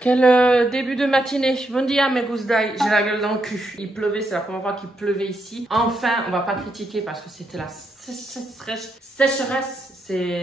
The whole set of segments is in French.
Quel début de matinée. Bon dia mes gousses d'ail. J'ai la gueule dans le cul. Il pleuvait, c'est la première fois qu'il pleuvait ici. Enfin, on va pas critiquer parce que c'était la sécheresse.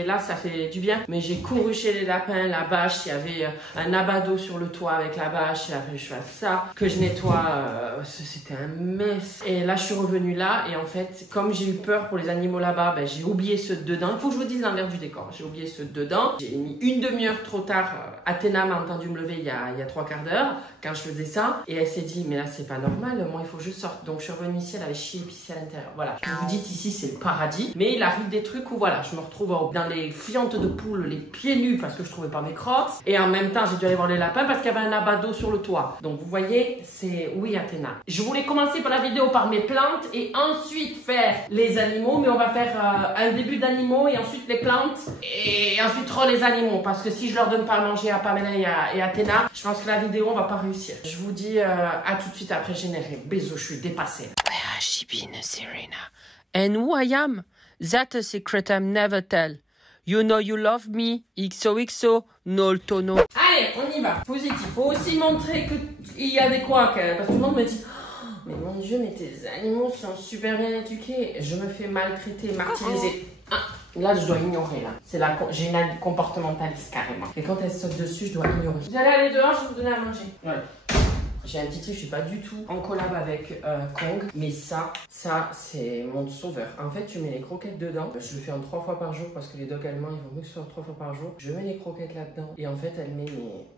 Là, ça fait du bien. Mais j'ai couru chez les lapins, la bâche. Il y avait un abat d'eau sur le toit avec la bâche. Il a fallu que je fasse ça, que je nettoie. C'était un mess. Et là, je suis revenue là. Et en fait, comme j'ai eu peur pour les animaux là-bas, ben, j'ai oublié ceux de dedans. Il faut que je vous dise l'envers du décor. J'ai oublié ceux de dedans. J'ai mis une demi-heure trop tard. Athéna m'a entendu me lever il y a 3/4 d'heure quand je faisais ça. Et elle s'est dit, mais là, c'est pas normal. Moi, il faut que je sorte. Donc, je suis revenue ici. Elle avait chié et pissé à l'intérieur. Voilà. Je vous dis, ici, c'est le paradis. Mais il arrive des trucs où, voilà, je me retrouve dans les fientes de poules, les pieds nus parce que je trouvais pas mes crottes. Et en même temps, j'ai dû aller voir les lapins parce qu'il y avait un abat d'eau sur le toit. Donc, vous voyez, c'est oui, Athéna. Je voulais commencer par la vidéo par mes plantes et ensuite faire les animaux. Mais on va faire un début d'animaux et ensuite les plantes et ensuite les animaux. Parce que si je leur donne pas à manger à Pamela et à Athéna, je pense que la vidéo, on va pas réussir. Je vous dis à tout de suite après générique. Bisous, je suis dépassée. Where has she been, Serena? And who I am? That's a secret I'm never tell. You know you love me. XOXO, no tono. Allez, on y va. Positif. Faut aussi montrer qu'il y a des couacs. Parce que tout le monde me dit, oh, mais mon Dieu, mais tes animaux sont super bien éduqués. Je me fais maltraiter, martyriser. Ah, là, je dois ignorer. Là, j'ai une comportementaliste carrément. Et quand elle saute dessus, je dois ignorer. Vous allez aller dehors, je vais vous donner à manger. Ouais. J'ai un petit truc, je suis pas du tout en collab avec Kong, mais ça c'est mon sauveur. En fait, tu mets les croquettes dedans. Je le fais en 3 fois par jour parce que les dogs allemands, ils vont mieux que ce soit 3 fois par jour. Je mets les croquettes là-dedans et en fait, elle met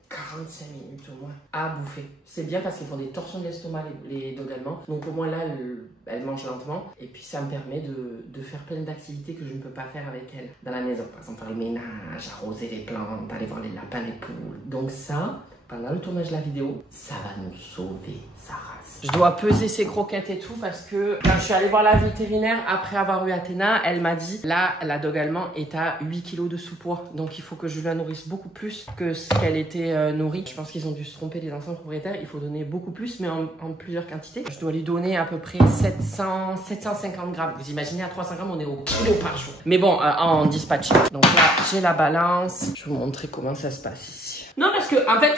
45 minutes au moins à bouffer. C'est bien parce qu'ils font des torsions de l'estomac, les dogs allemands. Donc au moins là, elle mange lentement et puis ça me permet de faire plein d'activités que je ne peux pas faire avec elle dans la maison. Par exemple, faire le ménage, arroser les plantes, aller voir les lapins, les poules. Donc ça, pendant le tournage de la vidéo, ça va nous sauver sa race. Je dois peser ses croquettes et tout parce que quand je suis allée voir la vétérinaire après avoir eu Athéna, elle m'a dit là, la dog allemand est à 8 kg de sous-poids. Donc il faut que je la nourrisse beaucoup plus que ce qu'elle était nourrie. Je pense qu'ils ont dû se tromper les anciens propriétaires. Il faut donner beaucoup plus mais en plusieurs quantités. Je dois lui donner à peu près 750 grammes. Vous imaginez à 300 grammes, on est au kilo par jour. Mais bon, en dispatch. Donc là, j'ai la balance. Je vais vous montrer comment ça se passe ici. Non, parce que, en fait,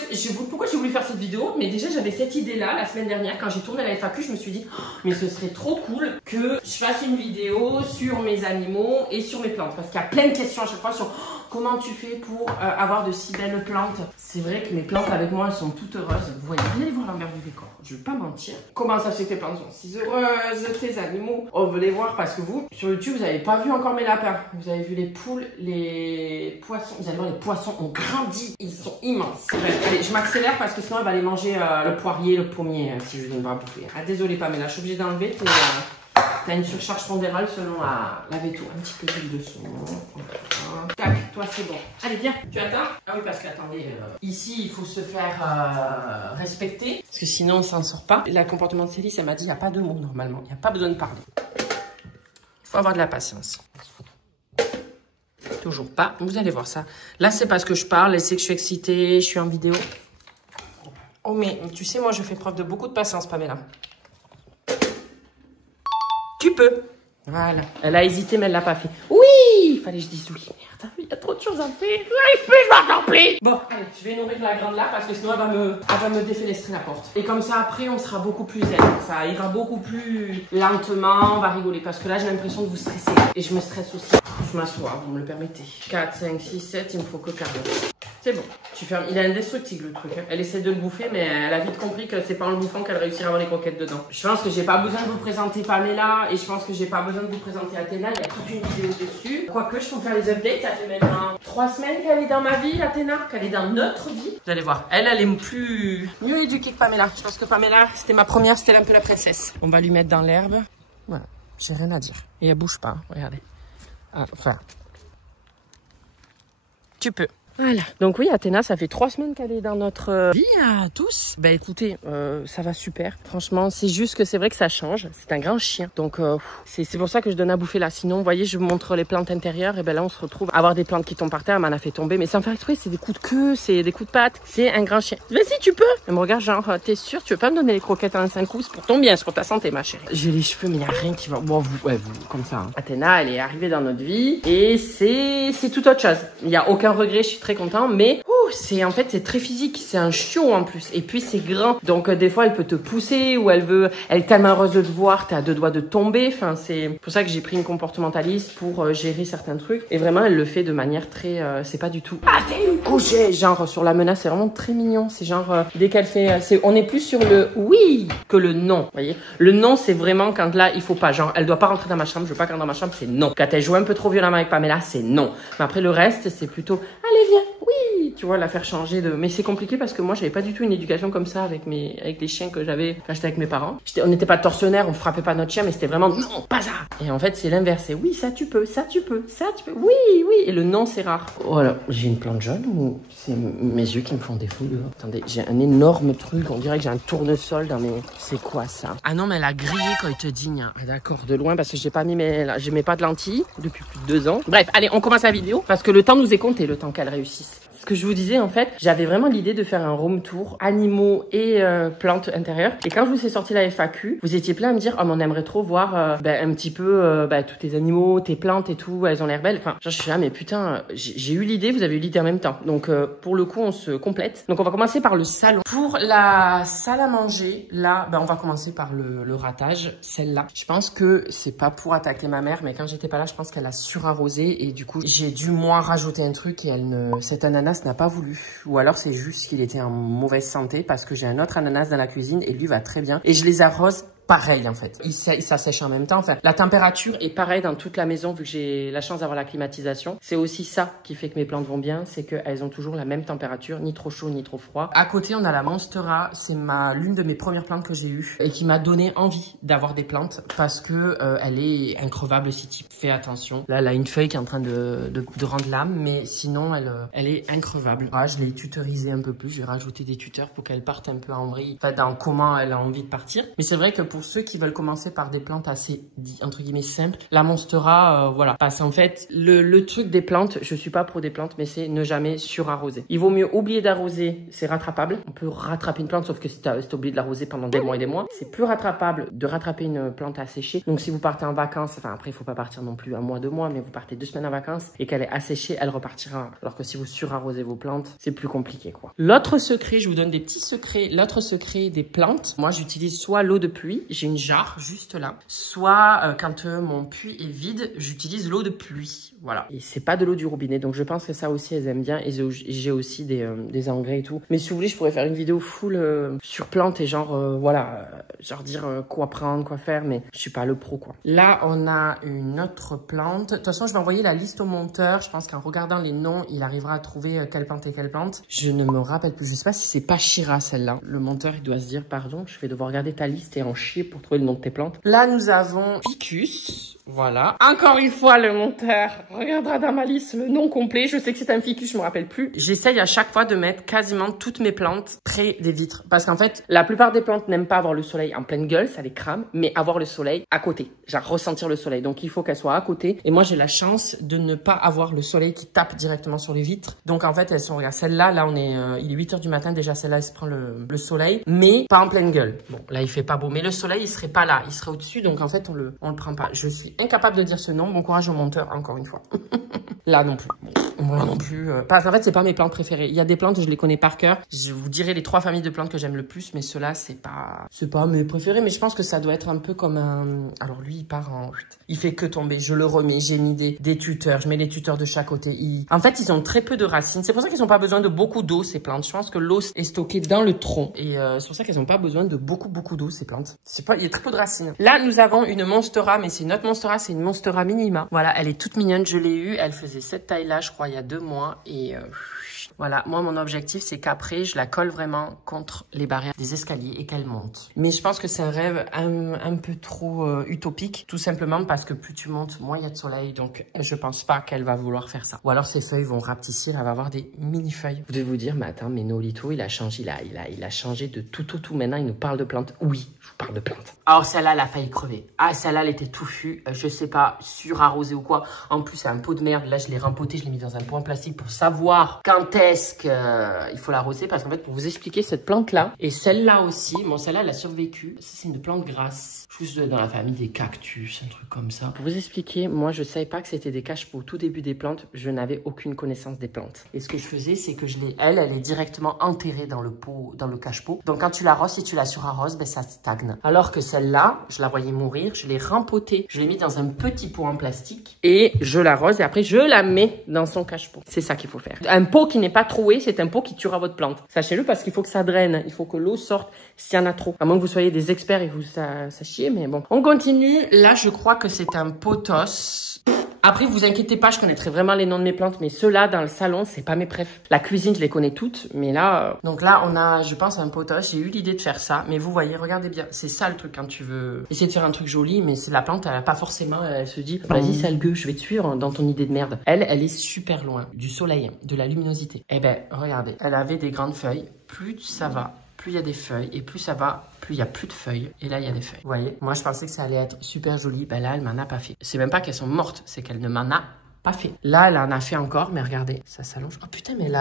pourquoi j'ai voulu faire cette vidéo? Mais déjà, j'avais cette idée-là la semaine dernière. Quand j'ai tourné la FAQ, je me suis dit, oh, mais ce serait trop cool que je fasse une vidéo sur mes animaux et sur mes plantes. Parce qu'il y a plein de questions à chaque fois sur comment tu fais pour avoir de si belles plantes. C'est vrai que mes plantes avec moi, elles sont toutes heureuses. Vous voyez, venez voir l'envers du décor. Je vais pas mentir. Comment ça se fait que tes plantes sont si heureuses, tes animaux? Oh, venez voir parce que vous, sur YouTube, vous n'avez pas vu encore mes lapins. Vous avez vu les poules, les poissons. Vous allez voir, les poissons ont grandi. Ils sont immense. Bref, allez, je m'accélère parce que sinon elle va aller manger le poirier, le pommier si je lui donne pas à bouffer. Ah, désolée Pamela, je suis obligée d'enlever. T'as une surcharge pondérale selon la véto. Un petit peu d'huile de saumon. Tac, toi c'est bon. Allez, viens, tu attends? Ah oui, parce qu'attendez, ici il faut se faire respecter parce que sinon on s'en sort pas. La comportementaliste, elle m'a dit il n'y a pas de mots normalement, il n'y a pas besoin de parler. Il faut avoir de la patience. Toujours pas. Vous allez voir ça. Là, c'est parce que je parle. Elle sait que je suis excitée. Je suis en vidéo. Oh, mais tu sais, moi, je fais preuve de beaucoup de patience, Pamela. Tu peux. Voilà. Elle a hésité, mais elle l'a pas fait. Oui! Il fallait que je dise oui. Merde, il y a trop de choses à faire. J'arrive plus, je m'en plus. Bon, allez, je vais nourrir la grande là parce que sinon, elle va me défenestrer la porte. Et comme ça, après, on sera beaucoup plus zen. Ça ira beaucoup plus lentement. On va rigoler parce que là, j'ai l'impression de vous stresser. Et je me stresse aussi. Je m'assois, vous me le permettez. 4, 5, 6, 7, il me faut que 40. C'est bon, tu fermes. Il est indestructible le truc. Hein. Elle essaie de le bouffer, mais elle a vite compris que c'est pas en le bouffant qu'elle réussira à avoir les croquettes dedans. Je pense que j'ai pas besoin de vous présenter Pamela et je pense que j'ai pas besoin de vous présenter Athéna. Il y a toute une vidéo dessus. Quoique, je peux faire les updates. Ça fait maintenant 3 semaines qu'elle est dans ma vie, Athéna, qu'elle est dans notre vie. Vous allez voir, elle est mieux éduquée que Pamela. Je pense que Pamela, c'était ma première, c'était un peu la princesse. On va lui mettre dans l'herbe. Voilà, j'ai rien à dire. Et elle bouge pas, hein. Regardez. Ah, enfin, tu peux. Voilà. Donc oui, Athéna, ça fait 3 semaines qu'elle est dans notre vie à tous. Bah écoutez, ça va super. Franchement, c'est juste que c'est vrai que ça change. C'est un grand chien. Donc c'est pour ça que je donne à bouffer là. Sinon, vous voyez, je vous montre les plantes intérieures. Et ben là, on se retrouve à avoir des plantes qui tombent par terre. Elle m'en a fait tomber. Mais sans faire exprès, c'est des coups de queue, c'est des coups de patte. C'est un grand chien. Vas-y, tu peux. Elle me regarde genre, t'es sûre, tu veux pas me donner les croquettes en 5 coups? C'est pour ton bien, c'est pour ta santé, ma chérie. J'ai les cheveux, mais il n'y a rien qui va. Bon, vous, comme ça. Hein. Athéna, elle est arrivée dans notre vie. Et c'est tout autre chose. Il n'y a aucun regret. Je suis très très content. Mais c'est en fait c'est très physique, c'est un chiot en plus. Et puis c'est grand, donc des fois elle peut te pousser ou elle est tellement heureuse de te voir, t'es à 2 doigts de tomber. Enfin c'est pour ça que j'ai pris une comportementaliste pour gérer certains trucs. Et vraiment elle le fait de manière très, c'est pas du tout c'est une couchée. Genre sur la menace c'est vraiment très mignon. C'est genre dès qu'elle fait, on est plus sur le oui que le non. Vous voyez, le non c'est vraiment quand là il faut pas, genre elle doit pas rentrer dans ma chambre, je veux pas qu'elle rentre dans ma chambre, c'est non. Quand elle joue un peu trop violemment avec Pamela, c'est non. Mais après le reste c'est plutôt allez viens, oui, tu vois, la faire changer de. Mais c'est compliqué parce que moi j'avais pas du tout une éducation comme ça avec les chiens que j'avais quand j'étais avec mes parents. On n'était pas tortionnaires, on frappait pas notre chien, mais c'était vraiment non, pas ça. Et en fait c'est l'inverse, c'est oui ça tu peux, ça tu peux, ça tu peux, oui oui. Et le non c'est rare. Voilà, j'ai une plante jaune ou c'est mes yeux qui me font défaut dehors. Attendez, j'ai un énorme truc, on dirait que j'ai un tournesol dans mes. C'est quoi ça? Ah non mais elle a grillé quand il te dit. Ah d'accord, de loin parce que j'ai pas mis je mets pas de lentilles depuis plus de 2 ans. Bref, allez on commence la vidéo parce que le temps nous est compté, le temps qu'elle réussisse. Ce que je vous disais en fait, j'avais vraiment l'idée de faire un room tour animaux et plantes intérieures. Et quand je vous ai sorti la FAQ, vous étiez plein à me dire oh mais on aimerait trop voir un petit peu tous tes animaux, tes plantes et tout, elles ont l'air belles. Enfin, genre, je suis là mais putain, j'ai eu l'idée, vous avez eu l'idée en même temps. Donc pour le coup on se complète. Donc on va commencer par le salon. Pour la salle à manger, là, on va commencer par le ratage, celle-là. Je pense que c'est pas pour attaquer ma mère, mais quand j'étais pas là, je pense qu'elle a surarrosé et du coup j'ai dû moi rajouter un truc et cet ananas n'a pas voulu. Ou alors c'est juste qu'il était en mauvaise santé parce que j'ai un autre ananas dans la cuisine et lui va très bien. Et je les arrose pareil en fait. Ça sèche en même temps. Enfin, la température est pareille dans toute la maison vu que j'ai la chance d'avoir la climatisation. C'est aussi ça qui fait que mes plantes vont bien, c'est qu'elles ont toujours la même température, ni trop chaud ni trop froid. À côté, on a la Monstera. C'est l'une de mes premières plantes que j'ai eues et qui m'a donné envie d'avoir des plantes parce que elle est increvable si tu fais attention. Là, elle a une feuille qui est en train de rendre l'âme, mais sinon, elle est increvable. Ah, je l'ai tutorisée un peu plus. Je vais rajouter des tuteurs pour qu'elle parte un peu en vrille, enfin, dans comment elle a envie de partir. Mais c'est vrai que pour ceux qui veulent commencer par des plantes assez, entre guillemets, simples, la Monstera, voilà. Parce qu'en fait, le truc des plantes, je suis pas pro des plantes, mais c'est ne jamais surarroser. Il vaut mieux oublier d'arroser, c'est rattrapable. On peut rattraper une plante, sauf que si t'as oublié de l'arroser pendant des mois et des mois, c'est plus rattrapable de rattraper une plante asséchée. Donc si vous partez en vacances, enfin après, il faut pas partir non plus 1 mois, 2 mois, mais vous partez 2 semaines en vacances et qu'elle est asséchée, elle repartira. Alors que si vous surarrosez vos plantes, c'est plus compliqué, quoi. L'autre secret, je vous donne des petits secrets. L'autre secret des plantes, moi j'utilise soit l'eau de pluie, j'ai une jarre juste là, soit quand mon puits est vide, j'utilise l'eau de pluie, voilà. Et c'est pas de l'eau du robinet, donc je pense que ça aussi elles aiment bien. Et j'ai aussi des engrais et tout. Mais si vous voulez, je pourrais faire une vidéo full sur plantes et genre voilà, genre dire quoi prendre, quoi faire, mais je suis pas le pro, quoi. Là on a une autre plante. De toute façon je vais envoyer la liste au monteur. Je pense qu'en regardant les noms, il arrivera à trouver quelle plante est quelle plante. Je ne me rappelle plus, je sais pas si c'est pas Shira celle-là. Le monteur il doit se dire pardon, je vais devoir regarder ta liste et en chier pour trouver le nom de tes plantes. Là, nous avons Ficus. Voilà. Encore une fois, le monteur regardera dans ma liste le nom complet. Je sais que c'est un ficus, je me rappelle plus. J'essaye à chaque fois de mettre quasiment toutes mes plantes près des vitres. Parce qu'en fait, la plupart des plantes n'aiment pas avoir le soleil en pleine gueule, ça les crame, mais avoir le soleil à côté. Genre ressentir le soleil. Donc, il faut qu'elles soient à côté. Et moi, j'ai la chance de ne pas avoir le soleil qui tape directement sur les vitres. Donc, en fait, elles sont, regarde, celle-là, là, il est 8 h du matin. Déjà, celle-là, elle se prend le soleil, mais pas en pleine gueule. Bon, là, il fait pas beau. Mais le soleil, il serait pas là. Il serait au-dessus. Donc, en fait, on le prend pas. Je suis incapable de dire ce nom. Bon courage au monteur, encore une fois. Là non plus. Bon, là non plus. Parce qu'en fait, c'est pas mes plantes préférées. Il y a des plantes, je les connais par cœur. Je vous dirai les 3 familles de plantes que j'aime le plus, mais ceux-là, c'est pas mes préférés. Mais je pense que ça doit être un peu comme un. Alors lui, il part en. Il fait que tomber. Je le remets. J'ai mis des tuteurs. Je mets les tuteurs de chaque côté. En fait, ils ont très peu de racines. C'est pour ça qu'ils n'ont pas besoin de beaucoup d'eau, ces plantes. Je pense que l'eau est stockée dans le tronc. Et c'est pour ça qu'elles n'ont pas besoin de beaucoup d'eau, ces plantes. Il y a très peu de racines. Là, nous avons une Monstera, mais c'est notre Monstera, c'est une Monstera minima. Voilà, elle est toute mignonne. Je l'ai eue. Elle faisait cette taille-là, je crois, il y a 2 mois. Et voilà, moi, mon objectif, c'est qu'après, je la colle vraiment contre les barrières des escaliers et qu'elle monte. Mais je pense que c'est un rêve un peu trop utopique, tout simplement parce que plus tu montes, moins il y a de soleil. Donc, je pense pas qu'elle va vouloir faire ça. Ou alors, ses feuilles vont rapetissir, elle va avoir des mini-feuilles. Vous devez vous dire, mais attends, mais Nolito, il a changé, il a changé de tout. Maintenant, il nous parle de plantes. Oui, je vous parle de plantes. Alors, celle-là, elle a failli crever. Ah, celle-là, elle était touffue. Je sais pas, surarrosée ou quoi. En plus, c'est un pot de merde. Là, je l'ai rempotée, je l'ai mis dans un pot en plastique pour savoir quand gigantesque. Il faut l'arroser parce qu'en fait, pour vous expliquer, cette plante-là et celle-là aussi, bon, celle-là, elle a survécu. C'est une plante grasse, juste dans la famille des cactus, un truc comme ça. Pour vous expliquer, moi, je savais pas que c'était des cache-pots. Au tout début des plantes, je n'avais aucune connaissance des plantes. Et ce que je faisais, c'est que elle est directement enterrée dans le pot, dans le cache-pot. Donc, quand tu l'arroses, si tu la surarroses, ben, ça stagne. Alors que celle-là, je la voyais mourir, je l'ai rempotée, je l'ai mis dans un petit pot en plastique et je l'arrose et après, je la mets dans son cache-pot. C'est ça qu'il faut faire. Un pot qui n'est pas troué, c'est un pot qui tuera votre plante. Sachez-le parce qu'il faut que ça draine. Il faut que l'eau sorte s'il y en a trop. À moins que vous soyez des experts et que vous sachiez, mais bon. On continue. Là, je crois que c'est un pothos. Après, vous inquiétez pas, je connaîtrais vraiment les noms de mes plantes, mais ceux-là, dans le salon, c'est pas mes préf. La cuisine, je les connais toutes, mais là... Donc là, on a, je pense, un pothos. J'ai eu l'idée de faire ça, mais vous voyez, regardez bien. C'est ça le truc quand tu veux essayer de faire un truc joli, mais c'est la plante, elle a pas forcément... Elle se dit, vas-y, sale gueux, je vais te suivre dans ton idée de merde. Elle est super loin du soleil, de la luminosité. Eh ben, regardez, elle avait des grandes feuilles. Plus ça va, plus il y a des feuilles, et plus ça va, plus il y a plus de feuilles, et là il y a des feuilles. Vous voyez, moi je pensais que ça allait être super joli, ben là elle m'en a pas fait. C'est même pas qu'elles sont mortes, c'est qu'elle ne m'en a pas fait. Là elle en a fait encore, mais regardez, ça s'allonge. Oh putain, mais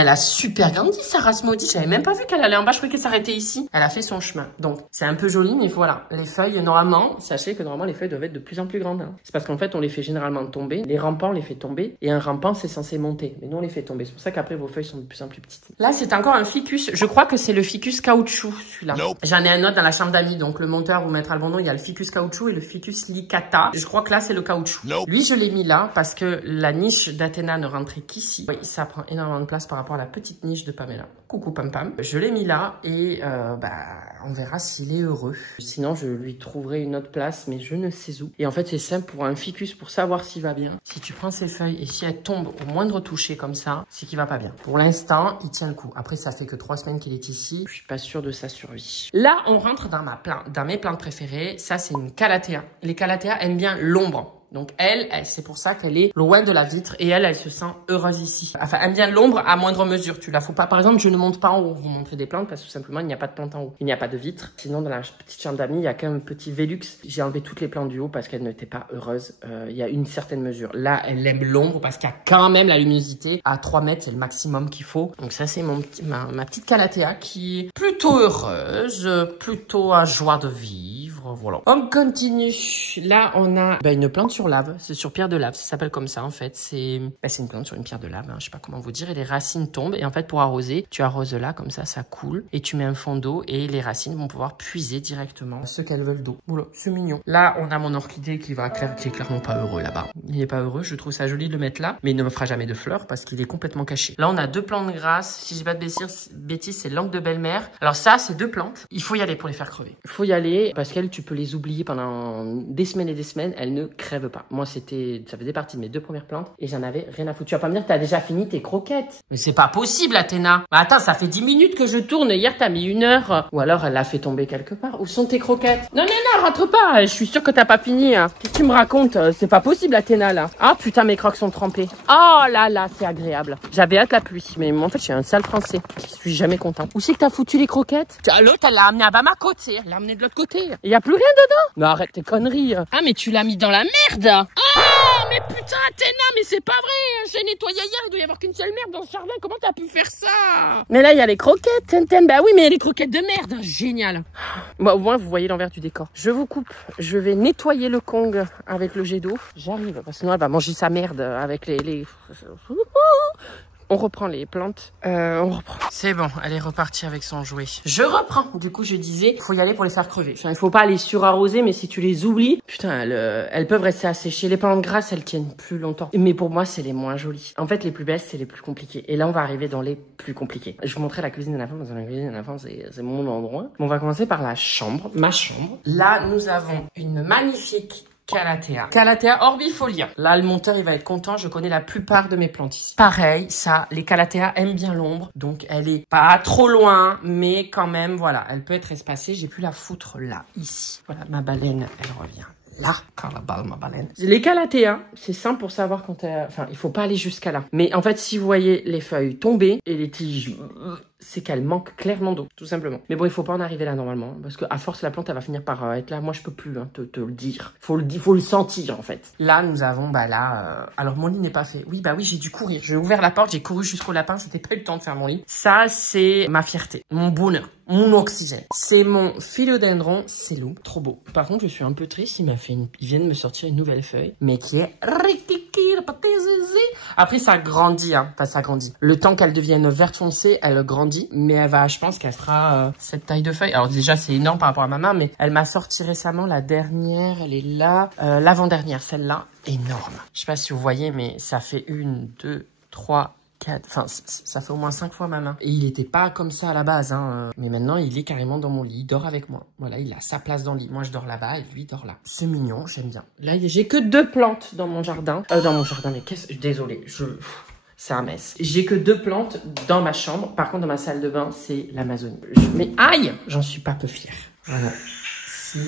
elle a super grandi sa race maudite, j'avais même pas vu qu'elle allait en bas, je croyais qu'elle s'arrêtait ici. Elle a fait son chemin, donc c'est un peu joli, mais voilà, les feuilles, normalement, sachez que normalement les feuilles doivent être de plus en plus grandes. Hein. C'est parce qu'en fait on les fait généralement tomber, les rampants on les fait tomber, et un rampant c'est censé monter, mais nous on les fait tomber, c'est pour ça qu'après vos feuilles sont de plus en plus petites. Là c'est encore un ficus, je crois que c'est le ficus caoutchouc celui-là. Nope. J'en ai un autre dans la chambre d'amis, donc le monteur vous mettra le bon nom, il y a le ficus caoutchouc et le ficus licata. Je crois que là c'est le caoutchouc. Nope. Lui je l'ai mis là parce que la niche d'Athéna ne rentrait qu'ici. Oui, ça prend énormément de place par rapport à la petite niche de Pamela. Coucou Pam Pam. Je l'ai mis là et on verra s'il est heureux. Sinon, je lui trouverai une autre place, mais je ne sais où. Et en fait, c'est simple pour un ficus, pour savoir s'il va bien. Si tu prends ses feuilles et si elles tombent au moindre toucher comme ça, c'est qu'il va pas bien. Pour l'instant, il tient le coup. Après, ça fait que 3 semaines qu'il est ici. Je suis pas sûre de sa survie. Là, on rentre dans mes plantes préférées. Ça, c'est une calathea. Les calatheas aiment bien l'ombre. Donc elle c'est pour ça qu'elle est loin de la vitre et elle se sent heureuse ici. Enfin, elle aime bien l'ombre à moindre mesure. Tu la faut pas. Par exemple, je ne monte pas en haut. Vous montrez des plantes parce que tout simplement, il n'y a pas de plante en haut. Il n'y a pas de vitre. Sinon, dans la petite chambre d'amis, il y a qu'un petit Velux. J'ai enlevé toutes les plantes du haut parce qu'elle n'était pas heureuse. Il y a une certaine mesure. Là, elle aime l'ombre parce qu'il y a quand même la luminosité. À 3 mètres, c'est le maximum qu'il faut. Donc ça, c'est ma petite calathea qui est plutôt heureuse, plutôt à joie de vivre. Voilà. On continue. Là, on a une plante sur lave, c'est sur pierre de lave, ça s'appelle comme ça en fait, c'est une plante sur une pierre de lave, hein, je sais pas comment vous dire, et les racines tombent et en fait pour arroser, tu arroses là comme ça coule et tu mets un fond d'eau et les racines vont pouvoir puiser directement ce qu'elles veulent d'eau. Voilà, c'est mignon. Là on a mon orchidée qui est clairement pas heureux là-bas. Il est pas heureux, je trouve ça joli de le mettre là, mais il ne me fera jamais de fleurs parce qu'il est complètement caché. Là on a 2 plantes grasses, si j'ai pas de bêtises, c'est langue de belle-mère. Alors ça c'est 2 plantes, il faut y aller pour les faire crever. Il faut y aller parce qu'elles tu peux les oublier pendant des semaines et des semaines, elles ne crèvent pas. Moi, ça faisait partie de mes 2 premières plantes et j'en avais rien à foutre. Tu vas pas me dire que t'as déjà fini tes croquettes. Mais c'est pas possible, Athéna. Bah, attends, ça fait 10 minutes que je tourne. Hier, t'as mis 1 heure. Ou alors, elle l'a fait tomber quelque part. Où sont tes croquettes? Non, rentre pas. Je suis sûre que t'as pas fini. Hein. Qu'est-ce que tu me racontes? C'est pas possible, Athéna, là. Ah, putain, mes crocs sont trempés. Oh là, c'est agréable. J'avais hâte la pluie. Mais moi, en fait, je suis un sale français. Je suis jamais content. Où c'est que t'as foutu les croquettes? L'autre, elle l'a amené à Bamako, tu sais. Elle l'a amené de l'autre côté. Il y a plus rien dedans? Mais arrête tes conneries. Ah, mais tu l'as mis dans la merde. Oh, mais putain, Athéna, mais c'est pas vrai. J'ai nettoyé hier, il doit y avoir qu'une seule merde dans ce jardin. Comment t'as pu faire ça? Mais là, il y a les croquettes, Tintin. Bah oui, mais il y a les croquettes de merde. Génial. Bon, au moins, vous voyez l'envers du décor. Je vous coupe. Je vais nettoyer le Kong avec le jet d'eau. J'arrive, parce que sinon, elle va manger sa merde avec les... On reprend les plantes. On reprend. C'est bon, elle est repartie avec son jouet. Je reprends. Du coup, je disais, il faut y aller pour les faire crever. Enfin, il faut pas les surarroser, mais si tu les oublies, putain, elles peuvent rester asséchées. Les plantes grasses, elles tiennent plus longtemps. Mais pour moi, c'est les moins jolies. En fait, les plus belles, c'est les plus compliquées. Et là, on va arriver dans les plus compliquées. Je vous montrerai la cuisine de la femme. Dans la cuisine de la femme, c'est mon endroit. On va commencer par la chambre, ma chambre. Là, nous avons une magnifique Calathea. Calathea orbifolia. Là, le monteur, il va être content. Je connais la plupart de mes plantes ici. Pareil, ça, les Calathea aiment bien l'ombre. Donc, elle est pas trop loin, mais quand même, voilà. Elle peut être espacée. J'ai pu la foutre là, ici. Voilà, ma baleine, elle revient là, quand la balle, ma baleine. Les Calathea, c'est simple pour savoir quand enfin, il faut pas aller jusqu'à là. Mais en fait, si vous voyez les feuilles tomber et les tiges c'est qu'elle manque clairement d'eau, tout simplement. Mais bon, il faut pas en arriver là normalement, parce que à force la plante elle va finir par être là. Moi je peux plus te le dire. Faut le sentir en fait. Là nous avons alors mon lit n'est pas fait. Oui oui, j'ai dû courir. J'ai ouvert la porte, j'ai couru jusqu'au lapin, je n'ai pas eu le temps de faire mon lit. Ça c'est ma fierté, mon bonheur, mon oxygène. C'est mon philodendron, c'est loup, trop beau. Par contre je suis un peu triste, il vient de me sortir une nouvelle feuille, mais qui est ridicule. Après ça grandit, enfin ça grandit. Le temps qu'elle devienne verte foncée, elle grandit, mais je pense qu'elle fera cette taille de feuille. Alors déjà c'est énorme par rapport à ma main, mais elle m'a sorti récemment la dernière, elle est là, l'avant-dernière, celle-là, énorme. Je sais pas si vous voyez, mais ça fait 1, 2, 3, 4, enfin ça fait au moins 5 fois ma main. Et il était pas comme ça à la base, mais maintenant il est carrément dans mon lit, il dort avec moi. Voilà, il a sa place dans le lit. Moi je dors là-bas et lui dort là. C'est mignon, j'aime bien. Là j'ai que 2 plantes dans mon jardin. Mais désolée, c'est un mess. J'ai que 2 plantes dans ma chambre. Par contre, dans ma salle de bain, c'est l'Amazonie. Mais aïe, j'en suis pas peu fière. Voilà. C'est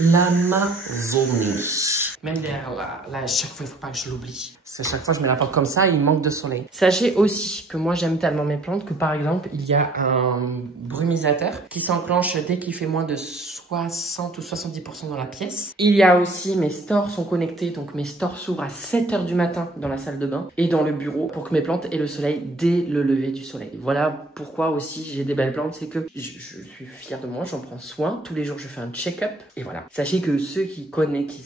l'Amazonie. Même derrière là, à chaque fois, il faut pas que je l'oublie. Parce qu'à chaque fois, je mets la porte comme ça, il manque de soleil. Sachez aussi que moi, j'aime tellement mes plantes que par exemple, il y a un brumisateur qui s'enclenche dès qu'il fait moins de 60 ou 70% dans la pièce. Il y a aussi, mes stores sont connectés, donc mes stores s'ouvrent à 7 h du matin dans la salle de bain et dans le bureau pour que mes plantes aient le soleil dès le lever du soleil. Voilà pourquoi aussi j'ai des belles plantes, c'est que je suis fière de moi, j'en prends soin. Tous les jours, je fais un check-up et voilà. Sachez que ceux qui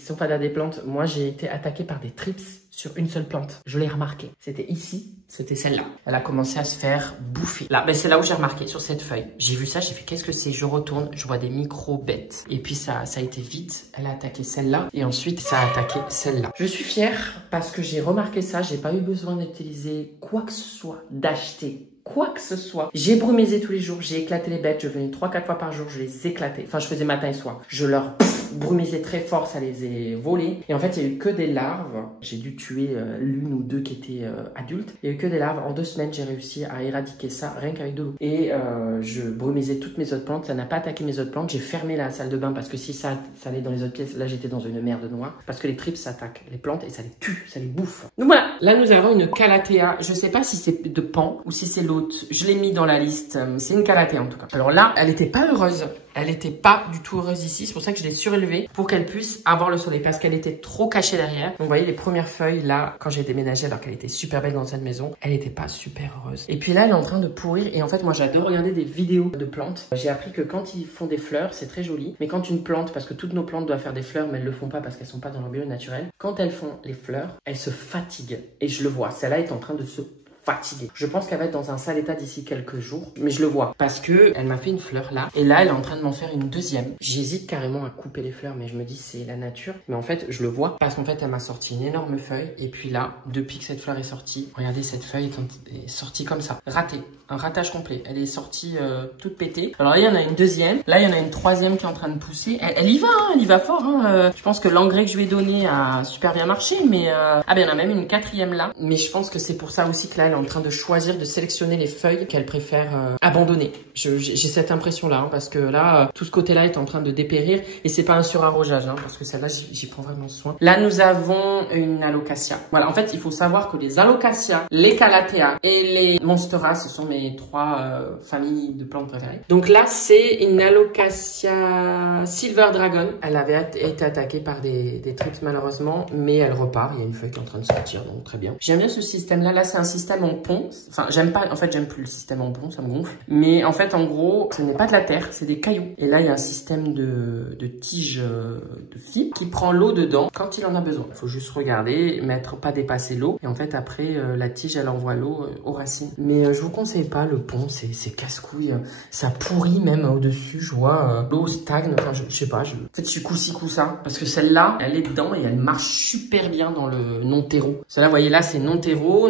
sont fans des plantes, moi j'ai été attaquée par des trips sur une seule plante. Je l'ai remarqué. C'était ici, c'était celle-là. Elle a commencé à se faire bouffer. Là, c'est là où j'ai remarqué, sur cette feuille. J'ai vu ça, j'ai fait qu'est-ce que c'est? Je retourne, je vois des micro-bêtes. Et puis ça a été vite. Elle a attaqué celle-là et ensuite ça a attaqué celle-là. Je suis fière parce que j'ai remarqué ça. J'ai pas eu besoin d'utiliser quoi que ce soit, d'acheter quoi que ce soit. J'ai brumisé tous les jours, j'ai éclaté les bêtes, je venais 3-4 fois par jour, je les éclatais. Enfin, je faisais matin et soir. Je leur brumisais très fort, ça les a volés. Et en fait, il n'y a eu que des larves. J'ai dû tuer l'une ou 2 qui étaient adultes. Il n'y a eu que des larves. En 2 semaines, j'ai réussi à éradiquer ça rien qu'avec de l'eau. Et je brumisais toutes mes autres plantes. Ça n'a pas attaqué mes autres plantes. J'ai fermé la salle de bain parce que si ça allait dans les autres pièces, là, j'étais dans une merde noire. Parce que les trips s'attaquent les plantes et ça les tue, ça les bouffe. Donc voilà. Là, nous avons une calathea. Je ne sais pas si c'est de pan ou si c'est l'autre. Je l'ai mis dans la liste. C'est une calathea en tout cas. Alors là, elle n'était pas heureuse. Elle n'était pas du tout heureuse ici. C'est pour ça que je l'ai surélevée pour qu'elle puisse avoir le soleil parce qu'elle était trop cachée derrière. Donc vous voyez les premières feuilles là, quand j'ai déménagé alors qu'elle était super belle dans cette maison, elle n'était pas super heureuse. Et puis là, elle est en train de pourrir. Et en fait, moi, j'adore regarder des vidéos de plantes. J'ai appris que quand ils font des fleurs, c'est très joli. Mais quand une plante, parce que toutes nos plantes doivent faire des fleurs, mais elles le font pas parce qu'elles sont pas dans leur milieu naturel. Quand elles font les fleurs, elles se fatiguent. Et je le vois. Celle-là est en train de se fatiguée. Je pense qu'elle va être dans un sale état d'ici quelques jours, mais je le vois parce que elle m'a fait une fleur là et là elle est en train de m'en faire une deuxième. J'hésite carrément à couper les fleurs, mais je me dis c'est la nature. Mais en fait je le vois parce qu'en fait elle m'a sorti une énorme feuille et puis là depuis que cette fleur est sortie, regardez cette feuille est sortie comme ça, ratée, un ratage complet. Elle est sortie toute pétée. Alors là il y en a une deuxième, là il y en a une troisième qui est en train de pousser. Elle y va, elle y va fort. Je pense que l'engrais que je lui ai donné a super bien marché, mais il y en a même une quatrième là. Mais je pense que c'est pour ça aussi que là elle est en train de choisir, de sélectionner les feuilles qu'elle préfère abandonner. J'ai cette impression-là, parce que là, tout ce côté-là est en train de dépérir, et c'est pas un surarrosage, parce que celle-là, j'y prends vraiment soin. Là, nous avons une alocasia. Voilà, en fait, il faut savoir que les alocasias, les calathea et les monstera, ce sont mes 3 familles de plantes préférées. Donc là, c'est une alocasia silver dragon. Elle avait été attaquée par des trips malheureusement, mais elle repart. Il y a une feuille qui est en train de sortir, donc très bien. J'aime bien ce système-là. Là, c'est un système en pont. Enfin, j'aime pas, en fait, j'aime plus le système en pont, ça me gonfle. Mais en fait, en gros, ce n'est pas de la terre, c'est des cailloux. Et là, il y a un système de tiges de fibre qui prend l'eau dedans quand il en a besoin. Il faut juste regarder, pas dépasser l'eau. Et en fait, après, la tige, elle envoie l'eau aux racines. Mais je vous conseille pas le pont, c'est casse-couille. Ça pourrit même au-dessus, je vois. L'eau stagne, enfin, je sais pas. En fait, je suis coup-ci, coup-ça. Parce que celle-là, elle est dedans et elle marche super bien dans le non-terreau. Celle-là, vous voyez, là, c'est non-terreau,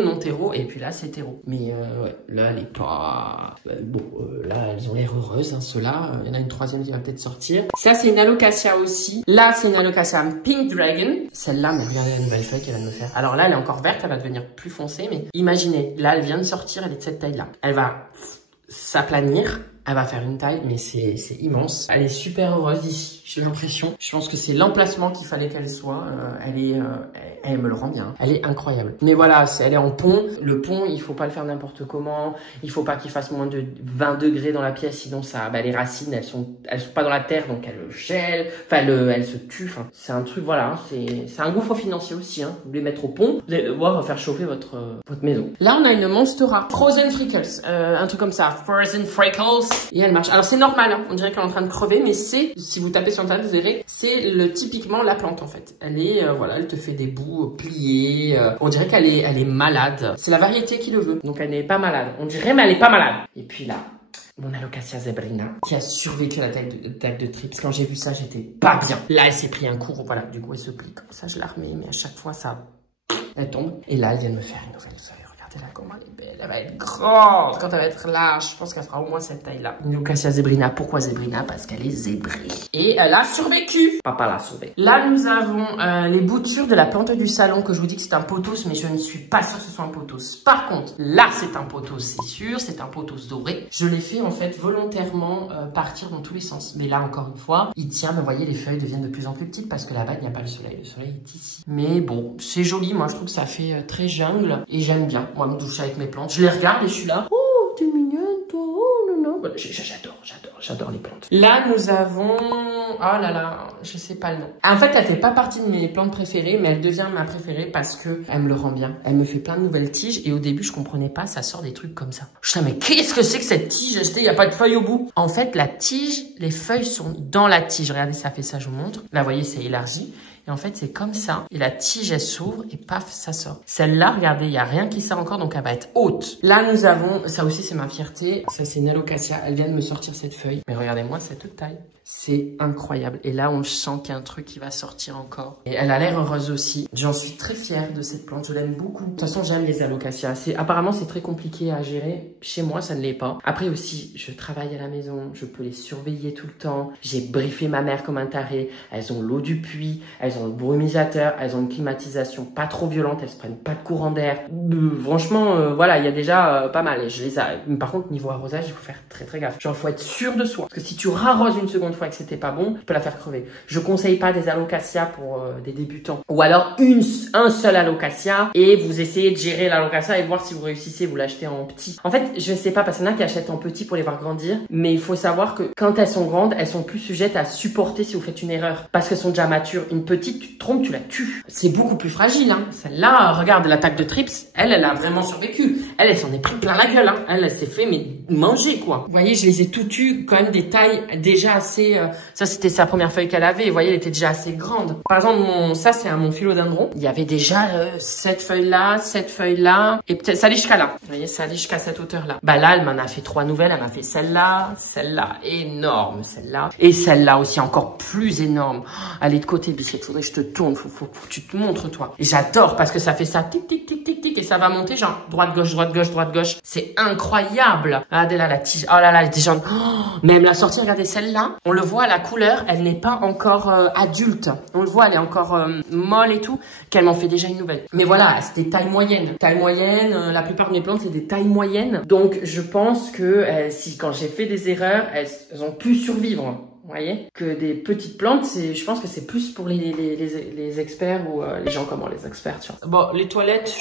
et puis là, c'est terreau. Mais ouais, là, elle est pas... bon, là, elles ont l'air heureuses, ceux-là. Il y en a une troisième qui va peut-être sortir. Ça, c'est une alocasia aussi. Là, c'est une alocasia Pink Dragon. Celle-là, mais regardez la nouvelle feuille qu'elle va me faire. Alors là, elle est encore verte, elle va devenir plus foncée, mais imaginez, là, elle vient de sortir, elle est de cette taille-là. Elle va s'aplanir Elle va faire une taille, mais c'est immense. Elle est super heureuse ici, j'ai l'impression. Je pense que c'est l'emplacement qu'il fallait qu'elle soit. Elle me le rend bien. Elle est incroyable. Mais voilà, elle est en pont. Le pont, il faut pas le faire n'importe comment. Il faut pas qu'il fasse moins de 20 degrés dans la pièce, sinon ça, les racines, elles sont pas dans la terre, donc elles le gèlent. Enfin, elles se tuent. Enfin, c'est un truc, voilà. C'est un gouffre financier aussi. Hein. Vous les mettre au pont, vous allez devoir faire chauffer votre maison. Là, on a une Monstera Frozen Freckles, un truc comme ça. Frozen Freckles. Et elle marche. Alors c'est normal, hein. On dirait qu'elle est en train de crever, mais si vous tapez sur internet, vous verrez, c'est typiquement la plante en fait. Elle est, voilà, elle te fait des bouts pliés. On dirait qu'elle est malade. C'est la variété qui le veut. Donc elle n'est pas malade. On dirait, mais elle est pas malade. Et puis là, mon Alocasia zebrina qui a survécu à la taille de trips. Quand j'ai vu ça, j'étais pas bien. Là, elle s'est pris un coup. Voilà, du coup, elle se plie comme ça. Je la remets, mais à chaque fois, elle tombe. Et là, elle vient de me faire une nouvelle feuille. Regardez-la comment elle est belle. Elle va être grande. Quand elle va être large, je pense qu'elle fera au moins cette taille-là. Une Alocasia zebrina. Pourquoi zebrina? Parce qu'elle est zébrée. Et elle a survécu. Papa l'a sauvée. Là, nous avons les boutures de la plante du salon que je vous dis que c'est un pothos, mais je ne suis pas sûre que ce soit un pothos. Par contre, là, c'est un pothos, c'est sûr. C'est un pothos doré. Je l'ai fait, en fait, volontairement partir dans tous les sens. Mais là, encore une fois, il tient. Mais vous voyez, les feuilles deviennent de plus en plus petites parce que là-bas, il n'y a pas le soleil. Le soleil est ici. Mais bon, c'est joli. Moi, je trouve que ça fait très jungle. Et j'aime bien. Moi, me doucher avec mes plantes. Je les regarde et je suis là. Oh, t'es mignonne, toi. Oh, non, non. Voilà, j'adore les plantes. Là, nous avons... Oh là là, je sais pas le nom. En fait, elle fait pas partie de mes plantes préférées, mais elle devient ma préférée parce que elle me le rend bien. Elle me fait plein de nouvelles tiges et au début, je comprenais pas, ça sort des trucs comme ça. Je sais, mais qu'est-ce que c'est que cette tige achetée? Il y a pas de feuilles au bout. En fait, la tige, les feuilles sont dans la tige. Regardez, ça fait ça, je vous montre. Là, vous voyez, c'est élargi. Et en fait, c'est comme ça. Et la tige, elle s'ouvre et paf, ça sort. Celle-là, regardez, il n'y a rien qui sort encore, donc elle va être haute. Là, nous avons, ça aussi, c'est ma fierté. Ça, c'est une Alocasia. Elle vient de me sortir cette feuille. Mais regardez-moi cette taille. C'est incroyable. Et là, on sent qu'il y a un truc qui va sortir encore. Et elle a l'air heureuse aussi. J'en suis très fière de cette plante. Je l'aime beaucoup. De toute façon, j'aime les Alocasias. Apparemment, c'est très compliqué à gérer. Chez moi, ça ne l'est pas. Après aussi, je travaille à la maison. Je peux les surveiller tout le temps. J'ai briefé ma mère comme un taré. Elles ont l'eau du puits. Elles ont le brumisateur. Elles ont une climatisation pas trop violente. Elles se prennent pas de courant d'air. Franchement, voilà, il y a déjà pas mal. Et je les ai... Par contre, niveau arrosage, il faut faire très gaffe. Genre, faut être sûr de soi. Parce que si tu raroses une seconde fois que c'était pas bon, tu peux la faire crever. Je conseille pas des Alocasias pour des débutants. Ou alors un seul Alocasia et vous essayez de gérer l'Alocasia et voir si vous réussissez, vous l'achetez en petit. En fait, je sais pas parce qu'il y en a qui achètent en petit pour les voir grandir, mais il faut savoir que quand elles sont grandes, elles sont plus sujettes à supporter si vous faites une erreur parce qu'elles sont déjà matures. Une petite, tu te trompes, tu la tues. C'est beaucoup plus fragile, hein. Celle-là, regarde l'attaque de Trips, elle a vraiment survécu. Elle s'en est pris plein la gueule, hein. Elle s'est fait mais manger quoi. Vous voyez, je les ai toutes eues quand même des tailles déjà assez ça, c'était sa première feuille qu'elle avait. Vous voyez, elle était déjà assez grande. Par exemple, ça, c'est mon philodendron. Il y avait déjà cette feuille-là, et peut-être ça allait jusqu'à là. Vous voyez, ça allait jusqu'à cette hauteur-là. Bah là, elle m'en a fait 3 nouvelles. Elle m'a fait celle-là, énorme, celle-là. Et celle-là aussi, encore plus énorme. Oh, elle est de côté, bichette. Faudrait que je te tourne. Faut que tu te montres, toi. Et j'adore parce que ça fait ça, tic, tic, tic, tic, tic. Et ça va monter, genre, droite, gauche, droite, gauche, droite, gauche. C'est incroyable. Regardez là, la tige. Oh là là, elle est déjà... Oh, même la sortie, regardez celle-là. On le voit, la couleur, elle n'est pas encore adulte. On le voit, elle est encore molle et tout, qu'elle m'en fait déjà une nouvelle. Mais voilà, c'est des tailles moyennes. Taille moyenne, la plupart de mes plantes, c'est des tailles moyennes. Donc, je pense que quand j'ai fait des erreurs, elles ont pu survivre. Vous voyez, que des petites plantes, je pense que c'est plus pour les experts ou les gens comment les experts, tu vois. Bon, les toilettes,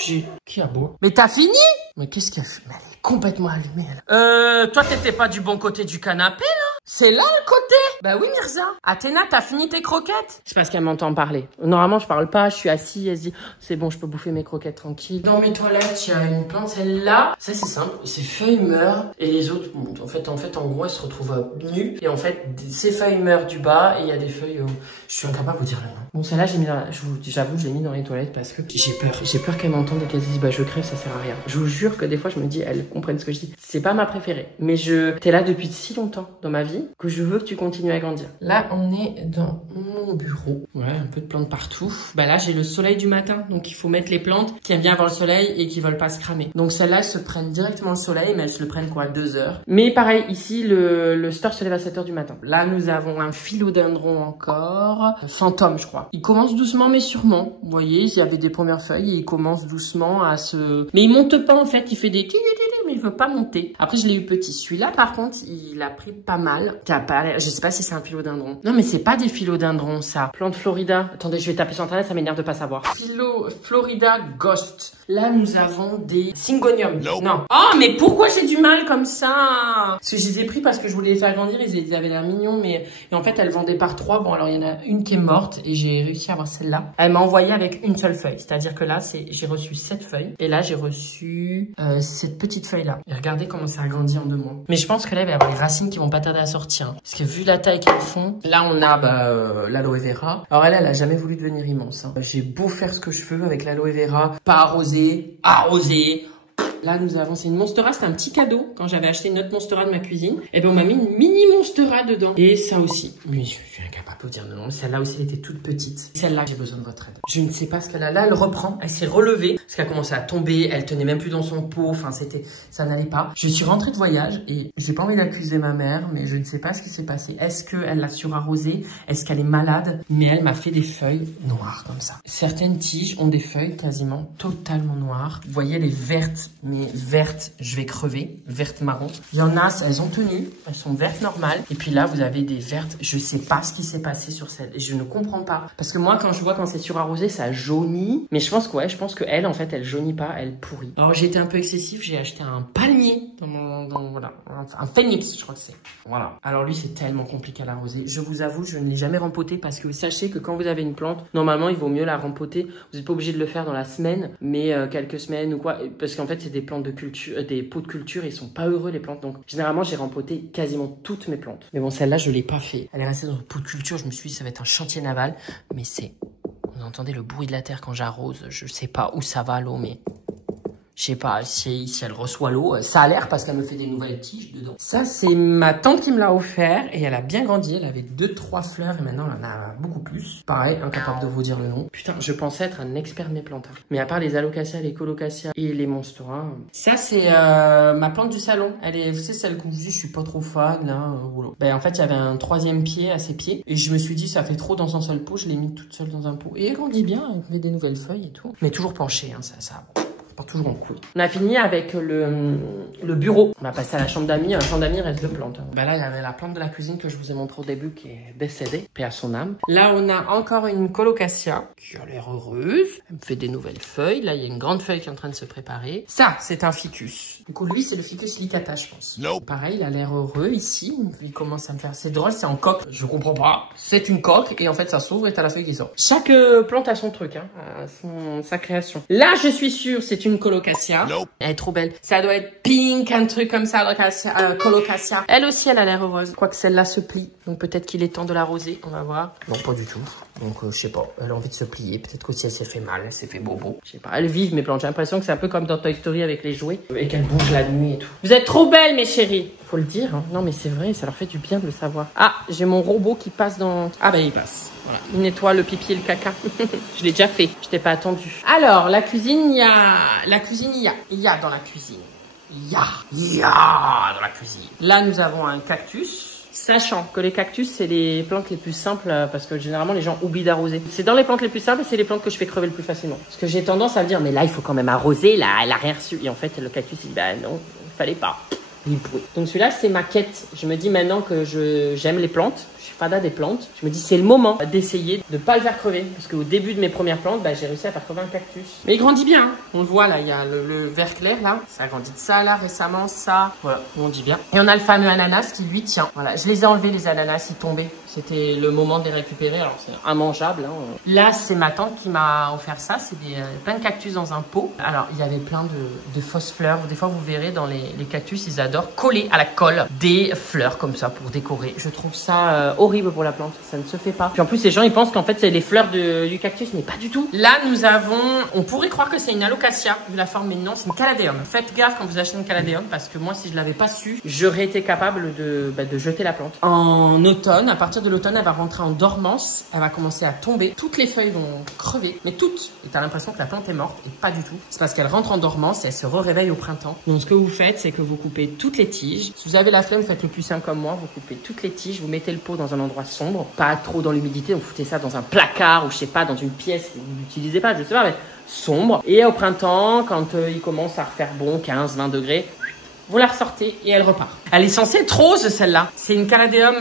qui a beau. Mais t'as fini? Mais qu'est-ce qu'elle fait? Elle est complètement allumée, elle. Toi, t'étais pas du bon côté du canapé, là? C'est là, le côté? Bah oui, Mirza. Athéna, t'as fini tes croquettes? C'est parce qu'elle m'entend parler. Normalement, je parle pas, je suis assise, elle se dit, c'est bon, je peux bouffer mes croquettes tranquille. Dans mes toilettes, il y a une plante, celle-là. Ça, c'est simple. Ces feuilles meurent et les autres, bon, en fait, en gros, elles se retrouvent nues. Et en fait, ces feuilles meurent du bas et il y a des feuilles où je suis incapable de vous dire le nom. Bon, celle-là, j'avoue, je l'ai mis dans les toilettes parce que j'ai peur. J'ai peur qu'elle m'entende et qu'elle se dise, bah, je crève, ça sert à rien. Je vous jure que des fois, je me dis, elles comprennent ce que je dis. C'est pas ma préférée. Mais t'es là depuis si longtemps dans ma vie que je veux que tu continues à grandir. Là, on est dans mon bureau. Ouais, un peu de plantes partout. Bah là, j'ai le soleil du matin. Donc, il faut mettre les plantes qui aiment bien avoir le soleil et qui veulent pas se cramer. Donc, celles-là, elles se prennent directement le soleil, mais elles se le prennent quoi, 2 heures. Mais pareil, ici, le store se lève à 7 heures du matin. Là, nous avons un philodendron encore. Fantôme, je crois. Il commence doucement, mais sûrement. Vous voyez, il y avait des premières feuilles et il commence doucement à se... Mais il monte pas, en fait. Il fait des... Mais veut pas monter. Après, je l'ai eu petit. Celui-là, par contre, il a pris pas mal. Je sais pas si c'est un philodendron. Non, mais c'est pas des philodendrons, ça. Plante Florida. Attendez, je vais taper sur internet, ça m'énerve de pas savoir. Florida Ghost. Là, nous avons des Syngonium. Non. Oh, mais pourquoi j'ai du mal comme ça? Parce que je les ai pris parce que je voulais les faire grandir. Ils avaient l'air mignons, mais et en fait, elles vendaient par 3. Bon, alors, il y en a une qui est morte et j'ai réussi à avoir celle-là. Elle m'a envoyé avec une seule feuille. C'est-à-dire que là, j'ai reçu 7 feuilles. Et là, j'ai reçu cette petite feuille-là. Et regardez comment ça a grandi en 2 mois. Mais je pense que là, il va y avoir les racines qui vont pas tarder à sortir. Hein. Parce que vu la taille qu'elles font, là, on a l'aloe vera. Alors, elle a jamais voulu devenir immense. Hein. J'ai beau faire ce que je veux avec l'aloe vera, pas arroser. Là, nous avons, c'est une Monstera, c'était un petit cadeau quand j'avais acheté une autre Monstera de ma cuisine. Et ben on m'a mis une mini Monstera dedans. Et ça aussi. Mais je suis incapable de vous dire non. Celle-là aussi, elle était toute petite. Celle-là, j'ai besoin de votre aide. Je ne sais pas ce qu'elle a. Là, elle reprend. Elle s'est relevée parce qu'elle commençait à tomber. Elle tenait même plus dans son pot. Enfin, ça n'allait pas. Je suis rentrée de voyage et j'ai pas envie d'accuser ma mère, mais je ne sais pas ce qui s'est passé. Est-ce qu'elle l'a surarrosée? Est-ce qu'elle est malade? Mais elle m'a fait des feuilles noires comme ça. Certaines tiges ont des feuilles quasiment totalement noires. Vous voyez, les vertes, mais vertes, je vais crever, vertes marron. Il y en a, elles ont tenu, elles sont vertes normales. Et puis là, vous avez des vertes, je sais pas ce qui s'est passé sur celle. Je ne comprends pas. Parce que moi, quand je vois quand c'est surarrosé, ça jaunit. Mais je pense que ouais, je pense qu'elle, en fait, elle jaunit pas, elle pourrit. Alors j'ai été un peu excessif, j'ai acheté un palmier voilà, un phénix, je crois que c'est. Voilà. Alors lui, c'est tellement compliqué à l'arroser. Je vous avoue, je ne l'ai jamais rempoté parce que sachez que quand vous avez une plante, normalement, il vaut mieux la rempoter. Vous n'êtes pas obligé de le faire dans la semaine, mais quelques semaines ou quoi. Parce qu'en fait, c'est des plantes de culture, des pots de culture, ils sont pas heureux les plantes. Donc généralement j'ai rempoté quasiment toutes mes plantes. Mais bon, celle-là je l'ai pas fait. Elle est restée dans le pot de culture. Je me suis dit ça va être un chantier naval. Mais vous entendez le bruit de la terre quand j'arrose. Je sais pas où ça va l'eau, mais je sais pas si elle reçoit l'eau. Ça a l'air parce qu'elle me fait des nouvelles tiges dedans. Ça, c'est ma tante qui me l'a offert et elle a bien grandi. Elle avait 2-3 fleurs et maintenant elle en a beaucoup plus. Pareil, incapable de vous dire le nom. Putain, je pensais être un expert de mes plantes. Mais à part les alocasias, les colocassias et les monstera. Ça, c'est ma plante du salon. Elle est, vous savez, celle que vous dites, je suis pas trop fan, là. Ben, en fait, il y avait un 3e pied à ses pieds. Et je me suis dit, ça fait trop dans un seul pot. Je l'ai mis toute seule dans un pot. Et elle grandit bien, elle fait des nouvelles feuilles et tout. Mais toujours penchée, hein, ça. Pas toujours en couille. On a fini avec le bureau. On va passer à la chambre d'amis. La chambre d'amis, il reste 2 plantes. Ben là, il y avait la plante de la cuisine que je vous ai montré au début qui est décédée. Paix à son âme. Là, on a encore une colocasia qui a l'air heureuse. Elle me fait des nouvelles feuilles. Là, il y a une grande feuille qui est en train de se préparer. Ça, c'est un ficus. Du coup, lui, c'est le ficus licata, je pense. Pareil, il a l'air heureux ici. Il commence à me faire... C'est drôle, c'est en coque. Je comprends pas. C'est une coque et en fait, ça s'ouvre et t'as la feuille qui sort. Chaque plante a son truc, hein, sa création. Là, je suis sûre, c'est une colocasia. Elle est trop belle. Ça doit être pink, un truc comme ça, colocasia. Elle aussi, elle a l'air heureuse. Je crois que celle-là se plie. Donc peut-être qu'il est temps de l'arroser. On va voir. Non, pas du tout. Donc je sais pas. Elle a envie de se plier. Peut-être qu'aussi elle s'est fait mal. Elle s'est fait bobo. Je sais pas. Elles vivent mes plantes. J'ai l'impression que c'est un peu comme dans Toy Story avec les jouets. Et qu'elles bougent la nuit et tout. Vous êtes trop belles, mes chéris. Faut le dire. Hein. Non, mais c'est vrai. Ça leur fait du bien de le savoir. Ah, j'ai mon robot qui passe dans... Ah bah il passe. Voilà. Il nettoie le pipi et le caca. Je l'ai déjà fait. Je t'ai pas attendu. Alors, la cuisine, il y a dans la cuisine. Il y a dans la cuisine. Là, nous avons un cactus. Sachant que les cactus, c'est les plantes les plus simples parce que généralement, les gens oublient d'arroser. C'est dans les plantes les plus simples et c'est les plantes que je fais crever le plus facilement. Parce que j'ai tendance à me dire, mais là, il faut quand même arroser. Là, elle a rien reçu. Et en fait, le cactus, il dit, bah non, il fallait pas. Donc celui-là, c'est ma quête. Je me dis maintenant que j'aime les plantes. Je suis fada des plantes. Je me dis c'est le moment d'essayer de ne pas le faire crever. Parce qu'au début de mes premières plantes, bah, j'ai réussi à faire crever un cactus. Mais il grandit bien. Hein. On le voit là, il y a le vert clair là. Ça a grandi de ça là récemment, ça. Voilà, on dit bien. Et on a le fameux ananas qui lui tient. Voilà, je les ai enlevés les ananas, ils tombaient. C'était le moment de les récupérer. Alors c'est immangeable. Hein. Là, c'est ma tante qui m'a offert ça. C'est plein de cactus dans un pot. Alors il y avait plein de fausses fleurs. Des fois, vous verrez dans les cactus, ils adorent coller à la colle des fleurs comme ça pour décorer. Je trouve ça horrible pour la plante, ça ne se fait pas. Puis en plus les gens ils pensent qu'en fait c'est les fleurs du cactus, mais pas du tout. Là nous avons, on pourrait croire que c'est une alocasia vu la forme, mais non, c'est une caladium. Faites gaffe quand vous achetez une caladium parce que moi si je l'avais pas su, j'aurais été capable de jeter la plante. En automne, à partir de l'automne, elle va rentrer en dormance, elle va commencer à tomber, toutes les feuilles vont crever, mais toutes. Et t'as l'impression que la plante est morte et pas du tout. C'est parce qu'elle rentre en dormance et elle se réveille au printemps. Donc ce que vous faites, c'est que vous coupez toutes les tiges. Si vous avez la flemme, faites le plus simple comme moi, vous coupez toutes les tiges, vous mettez le pot dans un endroit sombre, pas trop dans l'humidité, donc foutez ça dans un placard ou je sais pas, dans une pièce que vous n'utilisez pas, je sais pas, mais sombre. Et au printemps, quand il commence à refaire bon, 15-20 degrés, vous la ressortez et elle repart. Elle est censée être rose celle-là. C'est une Caradeum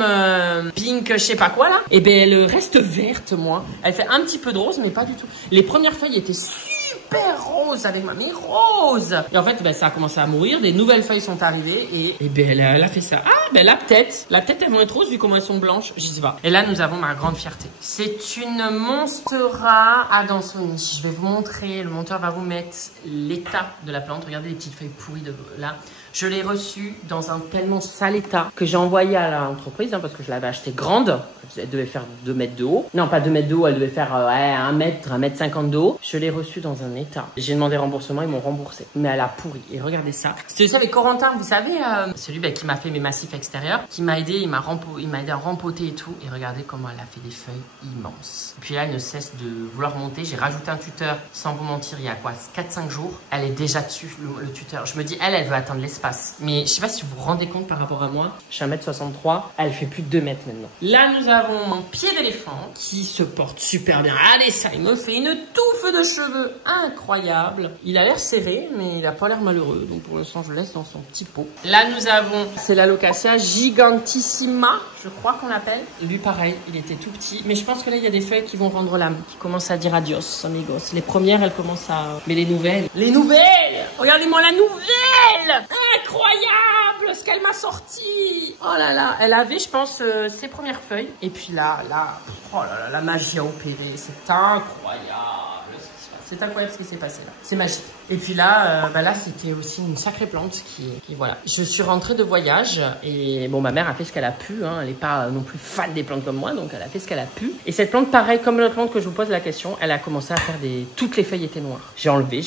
pink, je sais pas quoi là. Et ben elle reste verte moi. Elle fait un petit peu de rose mais pas du tout. Les premières feuilles étaient super roses avec ma rose. Et en fait ben, ça a commencé à mourir. Des nouvelles feuilles sont arrivées et ben elle a fait ça. Ah ben la tête elles vont être roses vu comment elles sont blanches. Je sais pas. Et là nous avons ma grande fierté. C'est une Monstera Adansoni. Je vais vous montrer. Le monteur va vous mettre l'état de la plante. Regardez les petites feuilles pourries de là. Je l'ai reçue dans un tellement sale état que j'ai envoyé à l'entreprise parce que je l'avais achetée grande. Elle devait faire 2 mètres de haut. Non, pas 2 mètres de haut, elle devait faire 1 mètre 50 de haut. Je l'ai reçue dans un état. J'ai demandé remboursement, ils m'ont remboursé. Mais elle a pourri. Et regardez ça. C'est aussi avec Corentin, vous savez, celui qui m'a fait mes massifs extérieurs, qui m'a aidé, il m'a aidé à rempoter et tout. Et regardez comment elle a fait des feuilles immenses. Et puis là, elle ne cesse de vouloir monter. J'ai rajouté un tuteur, sans vous mentir, il y a quoi 4-5 jours. Elle est déjà dessus, le tuteur. Je me dis, elle veut atteindre l'espace. Mais je sais pas si vous vous rendez compte par rapport à moi. Je suis 1m63, elle fait plus de 2 mètres maintenant. Là, nous avons mon pied d'éléphant qui se porte super bien. Allez, ça, il me fait une touffe de cheveux incroyable. Il a l'air serré, mais il a pas l'air malheureux. Donc pour l'instant, je le laisse dans son petit pot. Là, nous avons, c'est l'Alocasia gigantissima, je crois qu'on l'appelle. Lui, pareil, il était tout petit. Mais je pense que là, il y a des feuilles qui vont rendre l'âme, qui commencent à dire adios, amigos. Les premières, elles commencent à... Mais les nouvelles... Les nouvelles! Regardez-moi la nouvelle! Incroyable ce qu'elle m'a sorti. Oh là là, elle avait je pense ses premières feuilles et puis là, oh là là, la magie a opéré, c'est incroyable. C'est incroyable ce qui s'est passé là, c'est magique. Et puis là, là c'était aussi une sacrée plante qui voilà. Je suis rentrée de voyage et bon ma mère a fait ce qu'elle a pu, hein. Elle n'est pas non plus fan des plantes comme moi, donc elle a fait ce qu'elle a pu. Et cette plante, pareil comme l'autre plante que je vous pose la question, elle a commencé à faire toutes les feuilles étaient noires. J'ai enlevé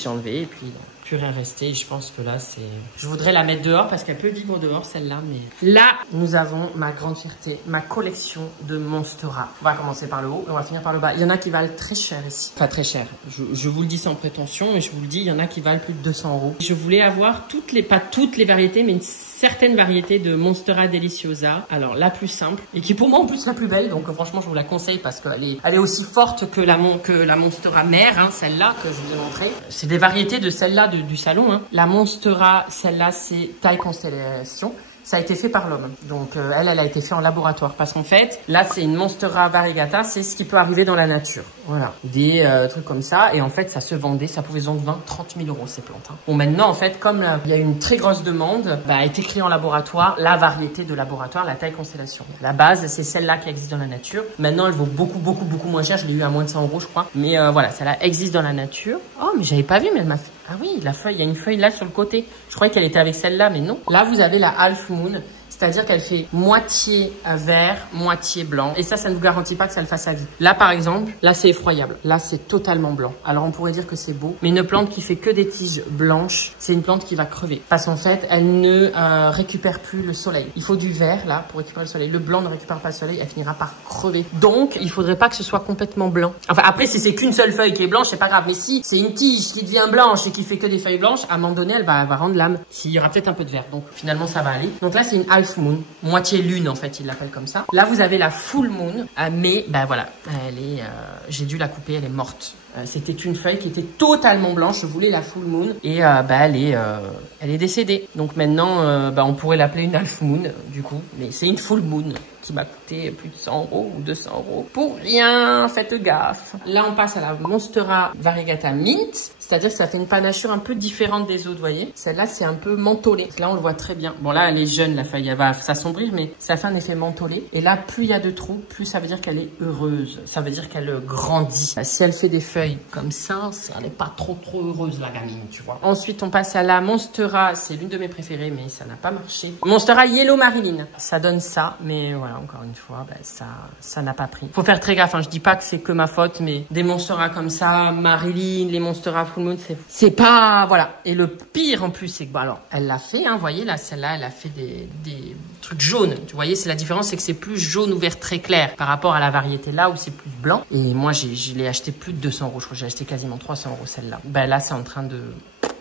et puis plus rien resté. Je pense que là c'est... Je voudrais la mettre dehors parce qu'elle peut vivre dehors celle-là, mais là nous avons ma grande fierté, ma collection de Monstera. On va commencer par le haut et on va finir par le bas. Il y en a qui valent très cher ici, enfin très cher. Je vous le dis sans prétention, mais je vous le dis, il y en a qui valent plus de 200 €. Je voulais avoir pas toutes les variétés, mais une certaine variété de Monstera Deliciosa. Alors la plus simple et qui pour moi en plus la plus belle. Donc franchement je vous la conseille parce qu'elle est aussi forte que la Monstera mère, hein, celle-là que je vous ai montré. C'est des variétés de celle-là du salon. Hein. La Monstera, celle-là c'est taille constellation. Ça a été fait par l'homme. Donc, elle a été fait en laboratoire. Parce qu'en fait, là, c'est une Monstera variegata. C'est ce qui peut arriver dans la nature. Voilà. Des trucs comme ça. Et en fait, ça se vendait. Ça pouvait se vendre 20-30 000 € ces plantes. Hein. Bon, maintenant, en fait, comme il y a une très grosse demande, a été créé en laboratoire la variété de laboratoire, la taille constellation. La base, c'est celle-là qui existe dans la nature. Maintenant, elle vaut beaucoup moins cher. Je l'ai eu à moins de 100 €, je crois. Mais voilà, celle-là existe dans la nature. Oh, mais j'avais pas vu, mais elle m'a fait... Ah oui, la feuille, il y a une feuille là sur le côté. Je croyais qu'elle était avec celle-là, mais non. Là, vous avez la Half Moon. C'est-à-dire qu'elle fait moitié vert, moitié blanc. Et ça ne vous garantit pas que ça le fasse à vie. Là, par exemple, là, c'est effroyable. Là, c'est totalement blanc. Alors, on pourrait dire que c'est beau. Mais une plante qui fait que des tiges blanches, c'est une plante qui va crever. Parce qu'en fait, elle ne récupère plus le soleil. Il faut du vert, là, pour récupérer le soleil. Le blanc ne récupère pas le soleil. Elle finira par crever. Donc, il faudrait pas que ce soit complètement blanc. Enfin, après, si c'est qu'une seule feuille qui est blanche, c'est pas grave. Mais si c'est une tige qui devient blanche et qui fait que des feuilles blanches, à un moment donné, elle va rendre l'âme. S'il y aura peut-être un peu de vert. Donc, finalement, ça va aller. Donc là, c'est une Half Moon, moitié lune en fait, il l'appelle comme ça. Là, vous avez la Full Moon, mais voilà, elle est, j'ai dû la couper, elle est morte. C'était une feuille qui était totalement blanche. Je voulais la Full Moon et elle est décédée. Donc maintenant, on pourrait l'appeler une Half Moon du coup, mais c'est une Full Moon qui m'a coûté plus de 100 € ou 200 € pour rien. Faites gaffe. Là, on passe à la Monstera Variegata Mint, c'est-à-dire que ça fait une panachure un peu différente des autres, vous voyez. Celle-là, c'est un peu mentholé. Là, on le voit très bien. Bon, là, elle est jeune, la feuille, elle va s'assombrir, mais ça fait un effet mentholé. Et là, plus il y a de trous, plus ça veut dire qu'elle est heureuse. Ça veut dire qu'elle grandit. Si elle fait des feuilles comme ça, elle n'est pas trop heureuse, la gamine, tu vois. Ensuite, on passe à la Monstera. C'est l'une de mes préférées, mais ça n'a pas marché. Monstera Yellow Marilyn. Ça donne ça, mais voilà, encore une fois, ça n'a pas pris. Faut faire très gaffe, hein. Je dis pas que c'est que ma faute, mais des Monstera comme ça, Marilyn, les Monstera Full Moon, c'est pas, voilà. Et le pire en plus, c'est que, alors, elle l'a fait, hein, vous voyez, là, celle-là, elle a fait des trucs jaunes. Tu voyez, c'est la différence, c'est que c'est plus jaune ou vert très clair par rapport à la variété là où c'est plus blanc. Et moi, je l'ai acheté plus de 200 €. Je crois que j'ai acheté quasiment 300 € celle-là. Là, c'est en train de...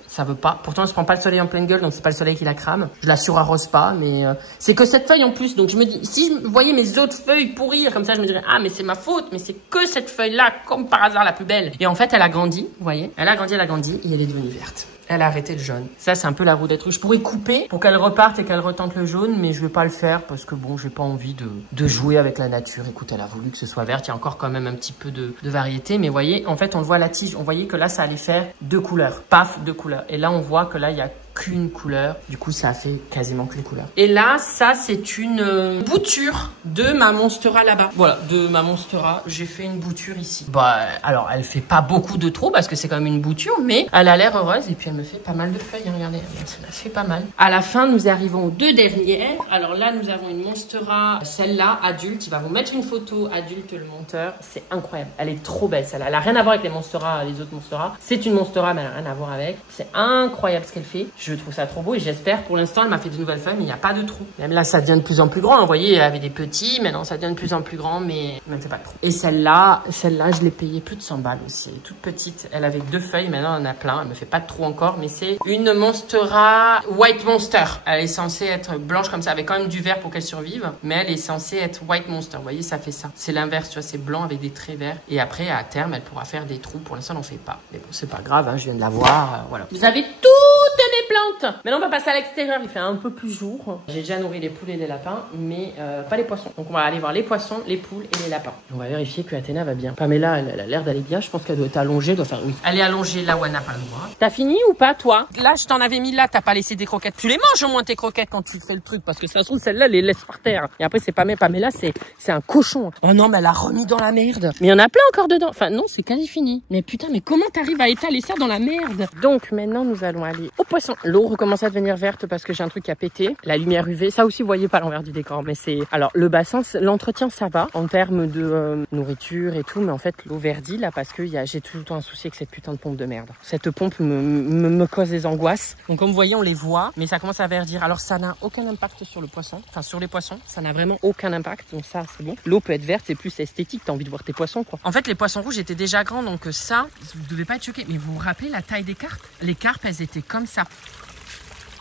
Ça veut pas. Pourtant, elle se prend pas le soleil en pleine gueule, donc c'est pas le soleil qui la crame. Je la surarrose pas, mais c'est que cette feuille en plus. Donc je me dis, si je voyais mes autres feuilles pourrir comme ça, je me dirais, ah mais c'est ma faute, mais c'est que cette feuille-là, comme par hasard, la plus belle. Et en fait, elle a grandi, vous voyez. Elle a grandi, et elle est devenue verte. Elle a arrêté le jaune. Ça, c'est un peu la roue d'être. Je pourrais couper pour qu'elle reparte et qu'elle retente le jaune, mais je vais pas le faire parce que bon, j'ai pas envie de jouer avec la nature. Écoute, elle a voulu que ce soit verte. Il y a encore quand même un petit peu de variété, mais vous voyez, en fait, on le voit à la tige. On voyait que là, ça allait faire 2 couleurs. Paf, 2 couleurs. Et là, on voit que là, il y a qu'une couleur. Du coup, ça a fait quasiment qu'une couleur. Et là, ça, c'est une bouture de ma Monstera là-bas. Voilà, de ma Monstera, j'ai fait une bouture ici. Bah, alors, elle fait pas beaucoup de trous parce que c'est quand même une bouture, mais elle a l'air heureuse et puis elle me fait pas mal de feuilles. Hein, regardez, ça m'a fait pas mal. À la fin, nous arrivons aux 2 dernières. Alors là, nous avons une Monstera, celle-là, adulte. Il va vous mettre une photo adulte, le monteur. C'est incroyable. Elle est trop belle, celle-là. Elle a rien à voir avec les Monstera, les autres Monstera. C'est une Monstera, mais elle a rien à voir avec. C'est incroyable ce qu'elle fait. Je trouve ça trop beau et j'espère, pour l'instant, elle m'a fait de nouvelles feuilles, mais il n'y a pas de trous. Même là, ça devient de plus en plus grand. Vous voyez, elle avait des petits, maintenant ça devient de plus en plus grand, mais même c'est pas de trous. Et celle-là, je l'ai payée plus de 100 balles aussi. Elle est toute petite. Elle avait 2 feuilles, maintenant elle en a plein. Elle me fait pas de trous encore, mais c'est une Monstera White Monster. Elle est censée être blanche comme ça, avec quand même du vert pour qu'elle survive, mais elle est censée être White Monster. Vous voyez, ça fait ça. C'est l'inverse, tu vois, c'est blanc avec des traits verts. Et après, à terme, elle pourra faire des trous. Pour l'instant, elle n'en fait pas. Mais bon, c'est pas grave, hein, je viens de la voir. Voilà. Vous avez toutes mes plantes. Maintenant, on va passer à l'extérieur. Il fait un peu plus jour. J'ai déjà nourri les poules et les lapins, mais pas les poissons. Donc, on va aller voir les poissons, les poules et les lapins. On va vérifier que Athéna va bien. Pamela, elle a l'air d'aller bien. Je pense qu'elle doit être allongée. Elle doit faire oui. Elle est allongée là où elle n'a pas le droit. T'as fini ou pas, toi? Là, je t'en avais mis là. T'as pas laissé des croquettes. Tu les manges au moins tes croquettes quand tu fais le truc, parce que ça se trouve, celle-là, les laisse par terre. Et après, c'est pas Pamela, c'est un cochon. Oh non, mais elle a remis dans la merde. Mais il y en a plein encore dedans. Enfin, non, c'est quasi fini. Mais putain, mais comment t'arrives à étaler ça dans la merde? Donc, maintenant, nous allons aller au poisson. L'eau recommence à devenir verte parce que j'ai un truc qui a pété. La lumière UV, ça aussi, vous voyez pas l'envers du décor, mais c'est... Alors, le bassin, l'entretien, ça va en termes de nourriture et tout, mais en fait, l'eau verdit, là, parce que j'ai tout le temps un souci avec cette putain de pompe de merde. Cette pompe me cause des angoisses. Donc, comme vous voyez, on les voit, mais ça commence à verdir. Alors, ça n'a aucun impact sur le poisson. Enfin, sur les poissons, ça n'a vraiment aucun impact. Donc ça, c'est bon. L'eau peut être verte, c'est plus esthétique. T'as envie de voir tes poissons, quoi. En fait, les poissons rouges étaient déjà grands, donc ça, vous devez pas être choqués. Mais vous vous rappelez la taille des carpes? Les carpes, elles étaient comme ça.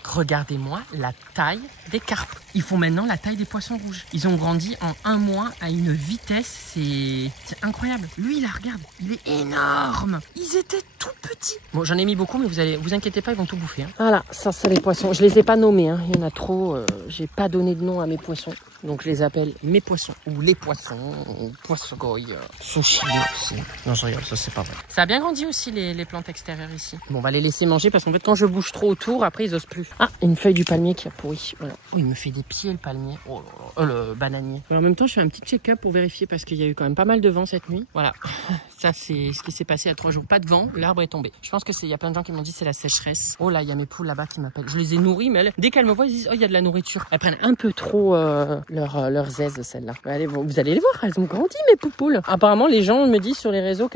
Regardez-moi la taille des carpes. Ils font maintenant la taille des poissons rouges. Ils ont grandi en 1 mois à une vitesse, c'est incroyable. Lui, là, regarde, il est énorme. Ils étaient tout petits. Bon, j'en ai mis beaucoup, mais vous inquiétez pas, ils vont tout bouffer. Hein. Voilà, ça, c'est les poissons. Je les ai pas nommés, hein. Il y en a trop. J'ai pas donné de nom à mes poissons. Donc, je les appelle mes poissons. Ou les poissons. Ou poissons sushi aussi. Non, je rigole, ça, c'est pas vrai. Ça a bien grandi aussi, les plantes extérieures ici. Bon, on va les laisser manger parce qu'en fait, quand je bouge trop autour, après, ils osent plus. Ah, une feuille du palmier qui a pourri. Voilà. Oh, il me fait des pieds, le palmier. Oh, le bananier. Alors, en même temps, je fais un petit check-up pour vérifier parce qu'il y a eu quand même pas mal de vent cette nuit. Voilà. Ça, c'est ce qui s'est passé il y a 3 jours. Pas de vent, l'arbre est tombé. Je pense que il y a plein de gens qui m'ont dit c'est la sécheresse. Oh là, il y a mes poules là-bas qui m'appellent. Je les ai nourries, mais dès qu'elles me voient, ils disent oh, il y a de la nourriture. Elles prennent un peu trop leurs aises, celles-là. Allez, vous allez les voir, elles ont grandi, mes poupoules. Apparemment, les gens me disent sur les réseaux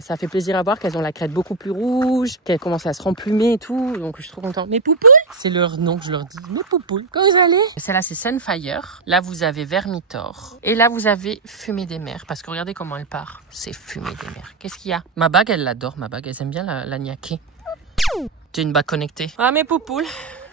ça fait plaisir à voir, qu'elles ont la crête beaucoup plus rouge, qu'elles commencent à se remplumer et tout. Donc, je suis trop contente. Mes poupoules, c'est leur nom que je leur dis. Mes poupoules. Quand vous allez? Celle-là, c'est Sunfire. Là, vous avez Vermitor. Et là, vous avez Fumée des mers. Parce que regardez comment elle part. C'est Fumée des mers. Qu'est-ce qu'il y a? Ma bague, elle l'adore, ma bague. Elle aime bien la niaquer. J'ai une bague connectée. Ah, mes poupoules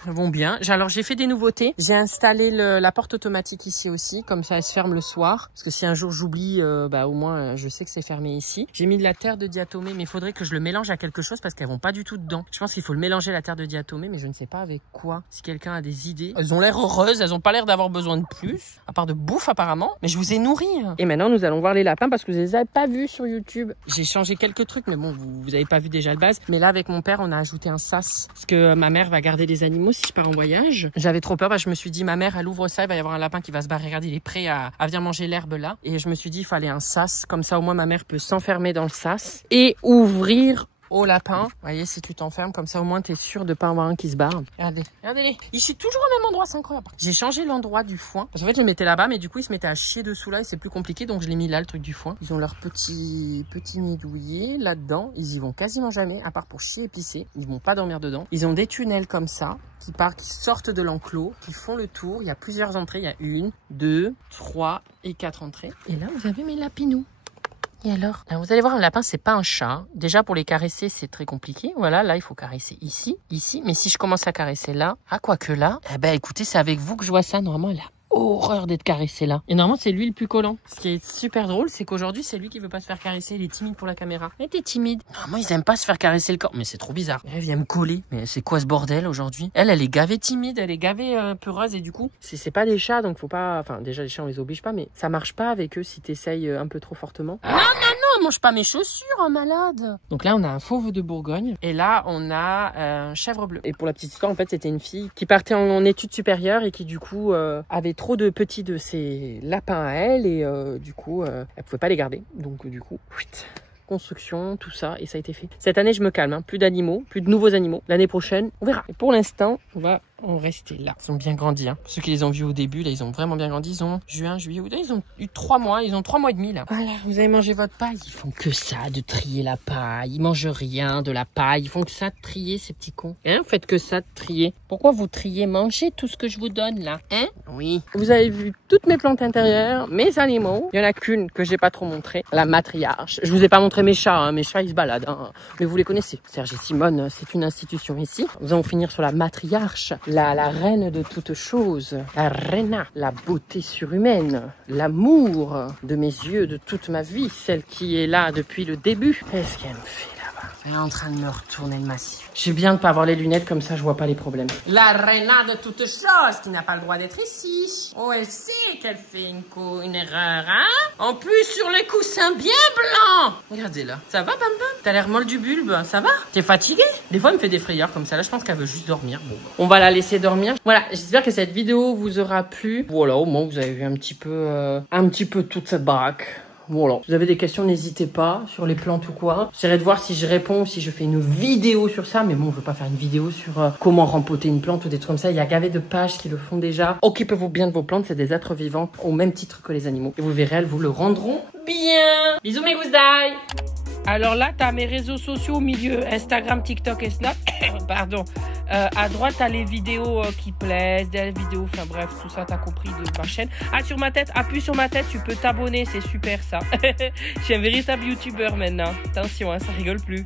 vont bien. Alors, j'ai fait des nouveautés. J'ai installé la porte automatique ici aussi. Comme ça, elle se ferme le soir. Parce que si un jour j'oublie, au moins, je sais que c'est fermé ici. J'ai mis de la terre de diatomée, mais il faudrait que je le mélange à quelque chose parce qu'elles vont pas du tout dedans. Je pense qu'il faut le mélanger la terre de diatomée, mais je ne sais pas avec quoi. Si quelqu'un a des idées. Elles ont l'air heureuses. Elles ont pas l'air d'avoir besoin de plus. À part de bouffe, apparemment. Mais je vous ai nourri. Et maintenant, nous allons voir les lapins parce que vous les avez pas vus sur YouTube. J'ai changé quelques trucs, mais bon, vous avez pas vu déjà le base. Mais là, avec mon père, on a ajouté un sas. Parce que ma mère va garder des animaux si je pars en voyage. J'avais trop peur, je me suis dit, ma mère, elle ouvre ça, il va y avoir un lapin qui va se barrer. Regardez, il est prêt à venir manger l'herbe là. Et je me suis dit, il fallait un sas. Comme ça, au moins, ma mère peut s'enfermer dans le sas et ouvrir au lapin. Vous voyez, si tu t'enfermes, comme ça, au moins, t'es sûr de pas avoir un qui se barre. Regardez, regardez-les. Il chie toujours au même endroit, c'est incroyable. J'ai changé l'endroit du foin. Parce qu'en fait, je le mettais là-bas, mais du coup, il se mettait à chier dessous là et c'est plus compliqué. Donc, je l'ai mis là, le truc du foin. Ils ont leur petit nid douillet là-dedans. Ils y vont quasiment jamais, à part pour chier et pisser. Ils vont pas dormir dedans. Ils ont des tunnels comme ça, qui sortent de l'enclos, qui font le tour. Il y a plusieurs entrées. Il y a 1, 2, 3 et 4 entrées. Et là, vous avez mes lapinous. Et alors, vous allez voir, un lapin, c'est pas un chat. Déjà, pour les caresser, c'est très compliqué. Voilà, là, il faut caresser ici, ici. Mais si je commence à caresser là, quoique là, eh ben, écoutez, c'est avec vous que je vois ça. Normalement, horreur d'être caressé là. Et normalement, c'est lui le plus collant. Ce qui est super drôle, c'est qu'aujourd'hui, c'est lui qui veut pas se faire caresser. Il est timide pour la caméra. Mais t'es timide. Normalement, ils aiment pas se faire caresser le corps. Mais c'est trop bizarre. Elle vient me coller. Mais c'est quoi ce bordel aujourd'hui? Elle est gavée timide. Elle est gavée peureuse. Et du coup, c'est pas des chats, donc faut pas... Enfin, déjà, les chats, on les oblige pas. Mais ça marche pas avec eux si t'essayes un peu trop fortement. Non, non, non, mange pas mes chaussures, hein, malade. Donc là, on a un fauve de Bourgogne. Et là, on a un chèvre bleu. Et pour la petite histoire, en fait, c'était une fille qui partait en études supérieures et qui, du coup, avait trop de petits de ses lapins à elle. Et du coup, elle pouvait pas les garder. Donc, du coup, construction, tout ça, et ça a été fait. Cette année, je me calme, hein. Plus d'animaux, plus de nouveaux animaux. L'année prochaine, on verra. Et pour l'instant, on va en rester là. Ils ont bien grandi, hein. Ceux qui les ont vus au début, là, ils ont vraiment bien grandi. Ils ont juin, juillet, août. Ils ont eu 3 mois. Ils ont 3 mois et demi, là. Voilà, vous avez mangé votre paille. Ils font que ça, de trier la paille. Ils mangent rien de la paille. Ils font que ça de trier, ces petits cons. Hein, vous faites que ça de trier. Pourquoi vous triez? Mangez tout ce que je vous donne, là. Hein? Oui. Vous avez vu toutes mes plantes intérieures, mes animaux. Il y en a qu'une que j'ai pas trop montré. La matriarche. Je vous ai pas montré mes chats, hein. Mes chats, ils se baladent, hein. Mais vous les connaissez. Serge et Simone, c'est une institution ici. Nous allons finir sur la matriarche. La reine de toutes choses, la reina, la beauté surhumaine, l'amour de mes yeux, de toute ma vie, celle qui est là depuis le début. Qu'est-ce qu'elle me fait là-bas? Elle est en train de me retourner le massif. Je suis bien de pas avoir les lunettes, comme ça je vois pas les problèmes. La reina de toutes choses, qui n'a pas le droit d'être ici. Oh, elle sait qu'elle fait une erreur, hein? En plus, sur les coussins bien blancs. Regardez là. Ça va, Bam Bam? T'as l'air molle du bulbe, ça va? T'es fatiguée? Des fois, elle me fait des frayeurs comme ça. Là, je pense qu'elle veut juste dormir. Bon, on va la laisser dormir. Voilà, j'espère que cette vidéo vous aura plu. Voilà, au moins, vous avez vu un petit peu toute cette baraque. Voilà. Si vous avez des questions, n'hésitez pas sur les plantes ou quoi. J'essaierai de voir si je réponds, si je fais une vidéo sur ça. Mais bon, je veux pas faire une vidéo sur comment rempoter une plante ou des trucs comme ça. Il y a gavé de pages qui le font déjà. Occupez-vous bien de vos plantes. C'est des êtres vivants au même titre que les animaux. Et vous verrez, elles vous le rendront bien. Bisous mes gousses d'ail. Alors là, tu as mes réseaux sociaux au milieu, Instagram, TikTok et Snap. Pardon. À droite, tu as les vidéos qui plaisent, des vidéos, enfin bref, tout ça, tu as compris de ma chaîne. Ah, sur ma tête, appuie sur ma tête, tu peux t'abonner, c'est super ça. Je suis un véritable youtubeur maintenant. Attention, hein, ça rigole plus.